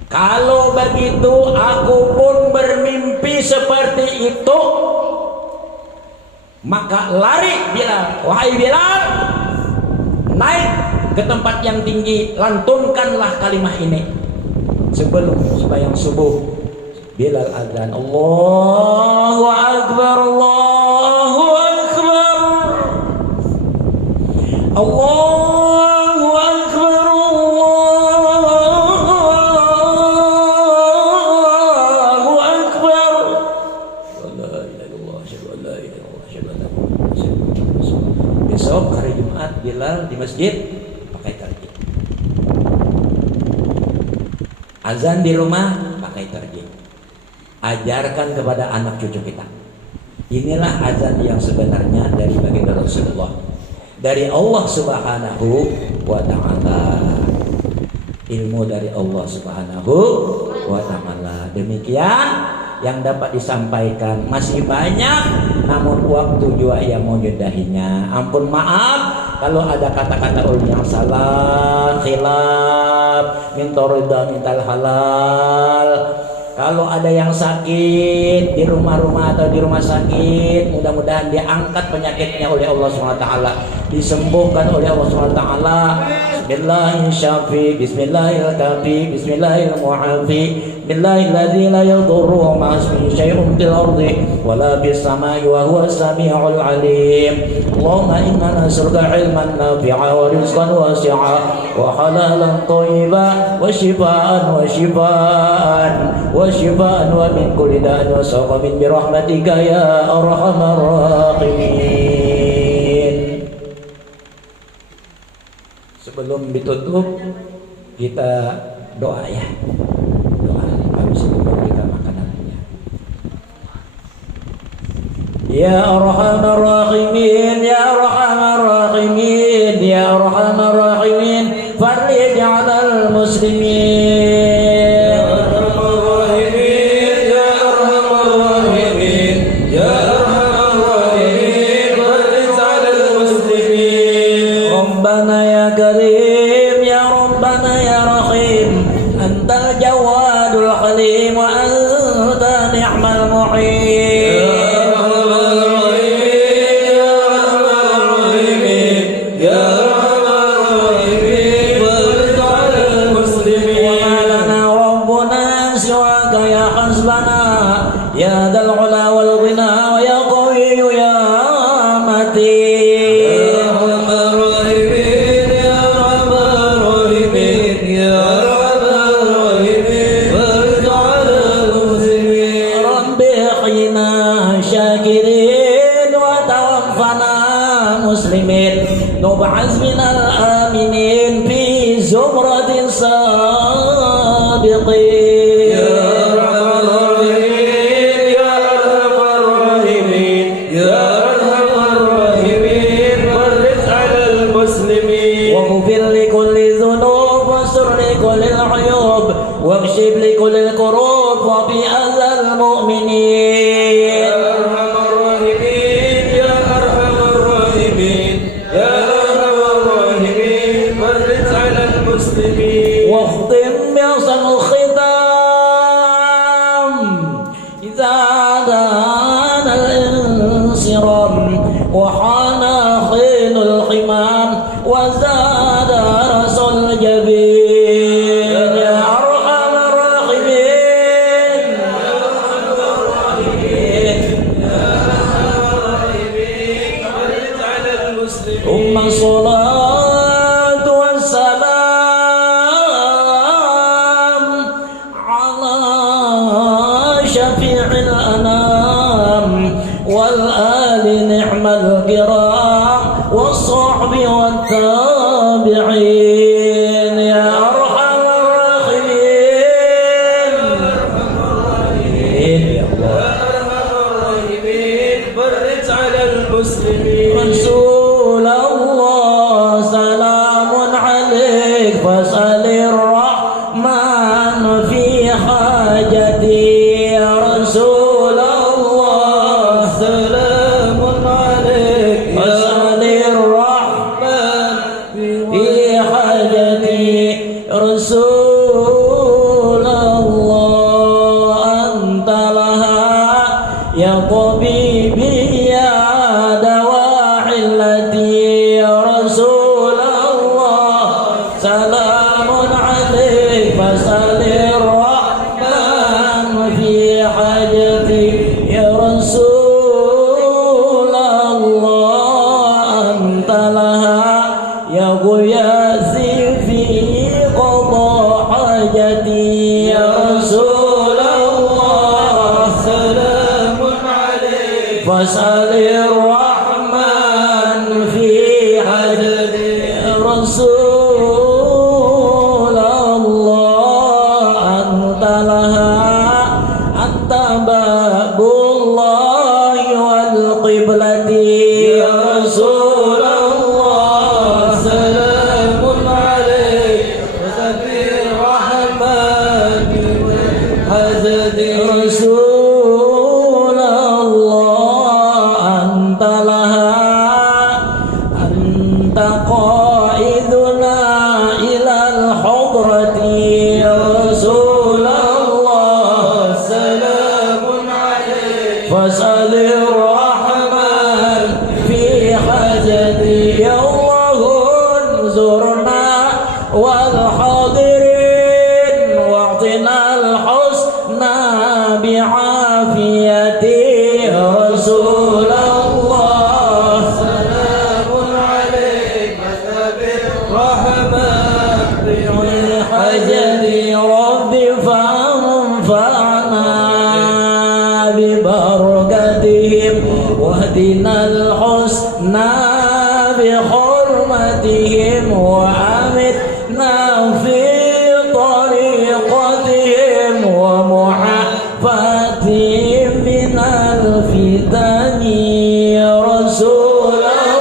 kalau begitu aku pun bermimpi seperti itu. Maka lari Bilal, wahai Bilal, naik ke tempat yang tinggi, lantunkanlah kalimat ini sebelum sembahyang subuh. Bilal azan, Allahu Akbar, Allahu Akbar, Allahu Akbar, Allahu Akbar. La ilaha illallah, asyhadu an la ilaha illallah, asyhadu anna Muhammadan Rasulullah. Besok hari Jumat Bilal di masjid pakai target. Azan di rumah pakai target. Ajarkan kepada anak cucu kita. Inilah azan yang sebenarnya dari baginda Rasulullah, dari Allah Subhanahu wa Ta'ala. Ilmu dari Allah Subhanahu wa Ta'ala. Demikian yang dapat disampaikan. Masih banyak, namun waktu juga yang menyudahinya. Ampun maaf kalau ada kata-kata ulun yang salah, khilaf, minta ridha, minta halal. Kalau ada yang sakit di rumah-rumah atau di rumah sakit, mudah-mudahan diangkat penyakitnya oleh Allah SWT, disembuhkan oleh Allah SWT. Bismillahirrahmanirrahim, Bismillahirrahmanirrahim, Bismillahirrahmanirrahim. Bismillahilladzi la yadurru ma'a ismihi syai'un fil ardi wa la fis samai wa huwas samiul alim. Allahumma inna nas'aluka ilman nafi'a wa rizqan wasi'a wa halalan thayyiban wa shifaa'an wa shifaa'an wa min kulli da'in wa saqamin bi rahmatika ya arhamar rahimin. Sebelum ditutup kita doa ya. Doa habis itu kita makanannya. Ya arhamar rahimin, ya arhamar rahimin, ya arhamar rahimin, farij 'alal muslimin. Ya arhamar rahimin, ya arhamar نعم المعين يا ذا العلا والغنى ويا قوي يا متين يا أرحم الراحمين يا أرحم الراحمين يا أرحم الراحمين فرج على المسلمين رب احينا شاكرين وتوفنا مسلمين نبعث من الآمنين في زمرة السابقين واكشف لكل الكروب وفي أذى المؤمنين يا أرحم الراحمين يا أرحم الراحمين يا أرحم الراحمين فرج على المسلمين واختم بأحسن الختام إذا دان الانصرام وحان خيل الحمام وزاد رأس الجبين ثم الصلاة والسلام على شفيع الأنام والآل نعم الكرام والصحب والتابعين يا أرحم الراحمين يا الراحمين فرج على المسلمين رسول الله سلام عليك فاسأل الرحمن في حاجتي يا رسول الله سلام عليك فاسأل الرحمن في حاجتي رسول الله أنت لها يا طبيبي يا دواعي التي يا رسول الله سلام عليك فاسأل الرحمن في حاجتي يا رسول الله أنت لها يا غياثي في قضاء حاجتي يا رسول الله سلام عليك فاسأل الرحمن في حاجتي يا رسول الله أنت لها أنت باب الله والقبلة يا رسول الله سلام عليك فاسأل الرحمن حاجتي رسول الله أنت لها أنت قائدنا إلى الحضرة يا رسول الله سلام عليك فاسأل الرحمن في حاجتي يا الله انظرنا والحاضرين واعطنا الحسنى بعافيتي يا رسول الله سلام عليك فاسأل الرحمن في حاجتي ربي فانفعنا ببركتهم واهدنا الحسنى بحرمتهم وأمتنا في طريقتهم ومعافاتهم من الفتن يا رسول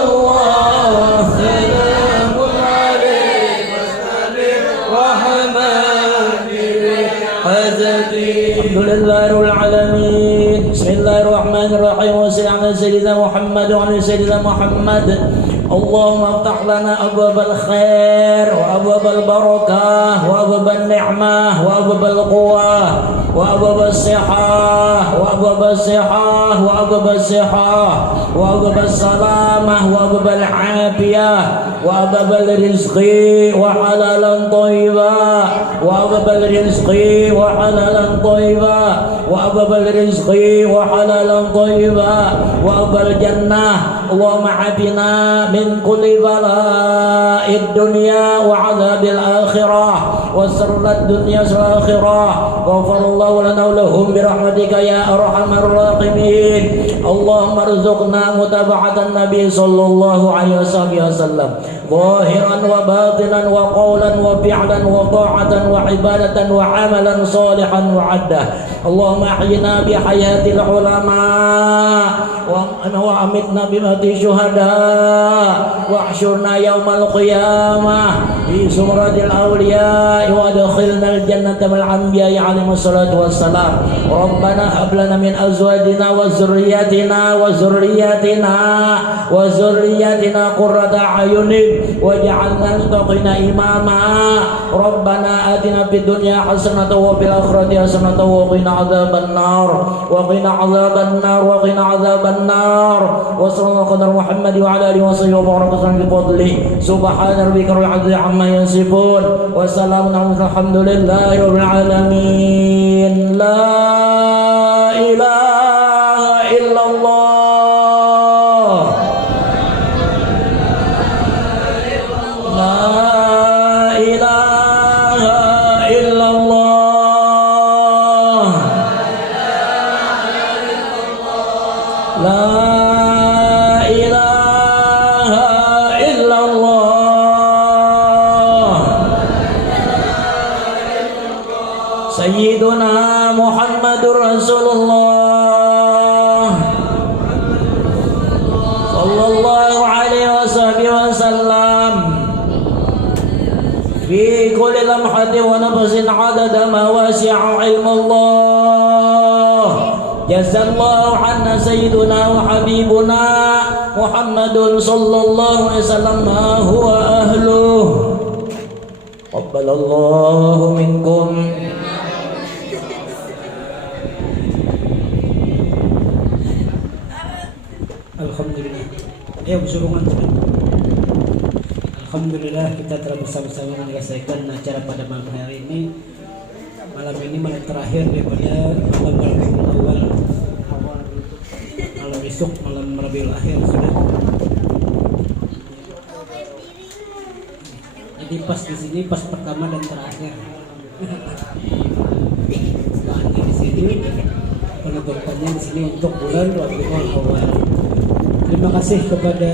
الله سلام عليك واسأل الرحمن في حاجتي الحمد لله رب العالمين بسم الله الرحمن الرحيم وصل على سيدنا محمد وعلى سيدنا محمد اللهم افتح لنا أبواب الخير وأبواب البركة وأبواب النعمة وأبواب القوة وأبواب الصحة وأبواب الصحة وأبواب الصحة وأبواب السلامة وأبواب العافية وأبواب الرزق وحلالا طيبا وأبواب الرزق وحلالا طيبا وأبواب الرزق وحلالا طيبا وأبواب الجنة اللهم عافنا من كل بلاء الدنيا وعذاب الآخرة وسر الدنيا والآخرة غفر الله لنا ولهم برحمتك يا أرحم الراحمين اللهم ارزقنا متابعة النبي صلى الله عليه وسلم ظاهرا وباطنا وقولا وفعلا وطاعة وعبادة وعملا صالحا وعدا اللهم احينا بحياة العلماء وأمتنا بموت الشهداء واحشرنا يوم القيامة في زمرة الأولياء وادخلنا الجنة مع الأنبياء عليهم الصلاة والسلام ربنا هب لنا من أزواجنا وذرياتنا قرة أعين واجعلنا للمتقين إماما ربنا آتنا في الدنيا حسنة وفي الآخرة حسنة وقنا عذاب النار وصلى الله على محمد وعلى آله وصحبه وبارك وسلم بفضله سبحان ربك رب العزة عما يصفون وسلام على المرسلين الحمد لله رب العالمين لا إله إلا الله Sayyiduna Muhammadur Rasulullah sallallahu alaihi wasallam fi kulli lamhatin wa nafsin adada ma wasi'a ilmullah jazallahu anna sayyiduna wa habibuna Muhammadun sallallahu alaihi wasallam ma huwa ahluh qabbalallahu minkum. Alhamdulillah. Ya bersurungan. Alhamdulillah kita telah bersama-sama menyelesaikan acara pada malam hari ini. Malam ini malam terakhir daripada malam Rabiul Awal. Malam besok malam Rabiul Akhir sudah. Jadi pas di sini pas pertama dan terakhir. Bahannya di sini, penutupannya di sini untuk bulan Rabiul Awal. Terima kasih kepada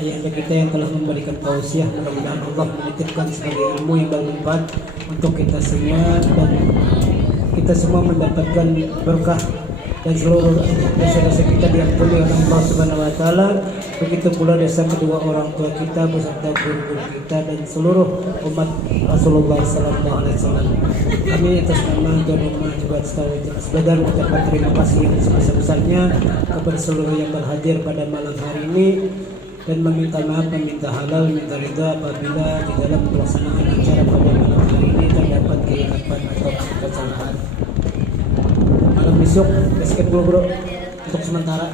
ayahanda kita yang telah memberikan tausiah. Mudah-mudahan Allah menitipkan sebagai ilmu yang bermanfaat untuk kita semua dan kita semua mendapatkan berkah dan seluruh dosa-dosa kita diampuni oleh Allah Subhanahu wa taala. Begitu pula dosa kedua orang tua kita beserta guru-guru kita dan seluruh umat Rasulullah sallallahu alaihi wasallam. Kami atas nama Tuan Rumah Jumat Sebadan ucapkan terima kasih yang sebesar-besarnya kepada seluruh yang berhadir pada malam hari ini dan meminta maaf, meminta halal, meminta ridha apabila di dalam pelaksanaan acara pada malam hari ini terdapat kehilapan atau kesalahan. Malam besok basket bro untuk sementara.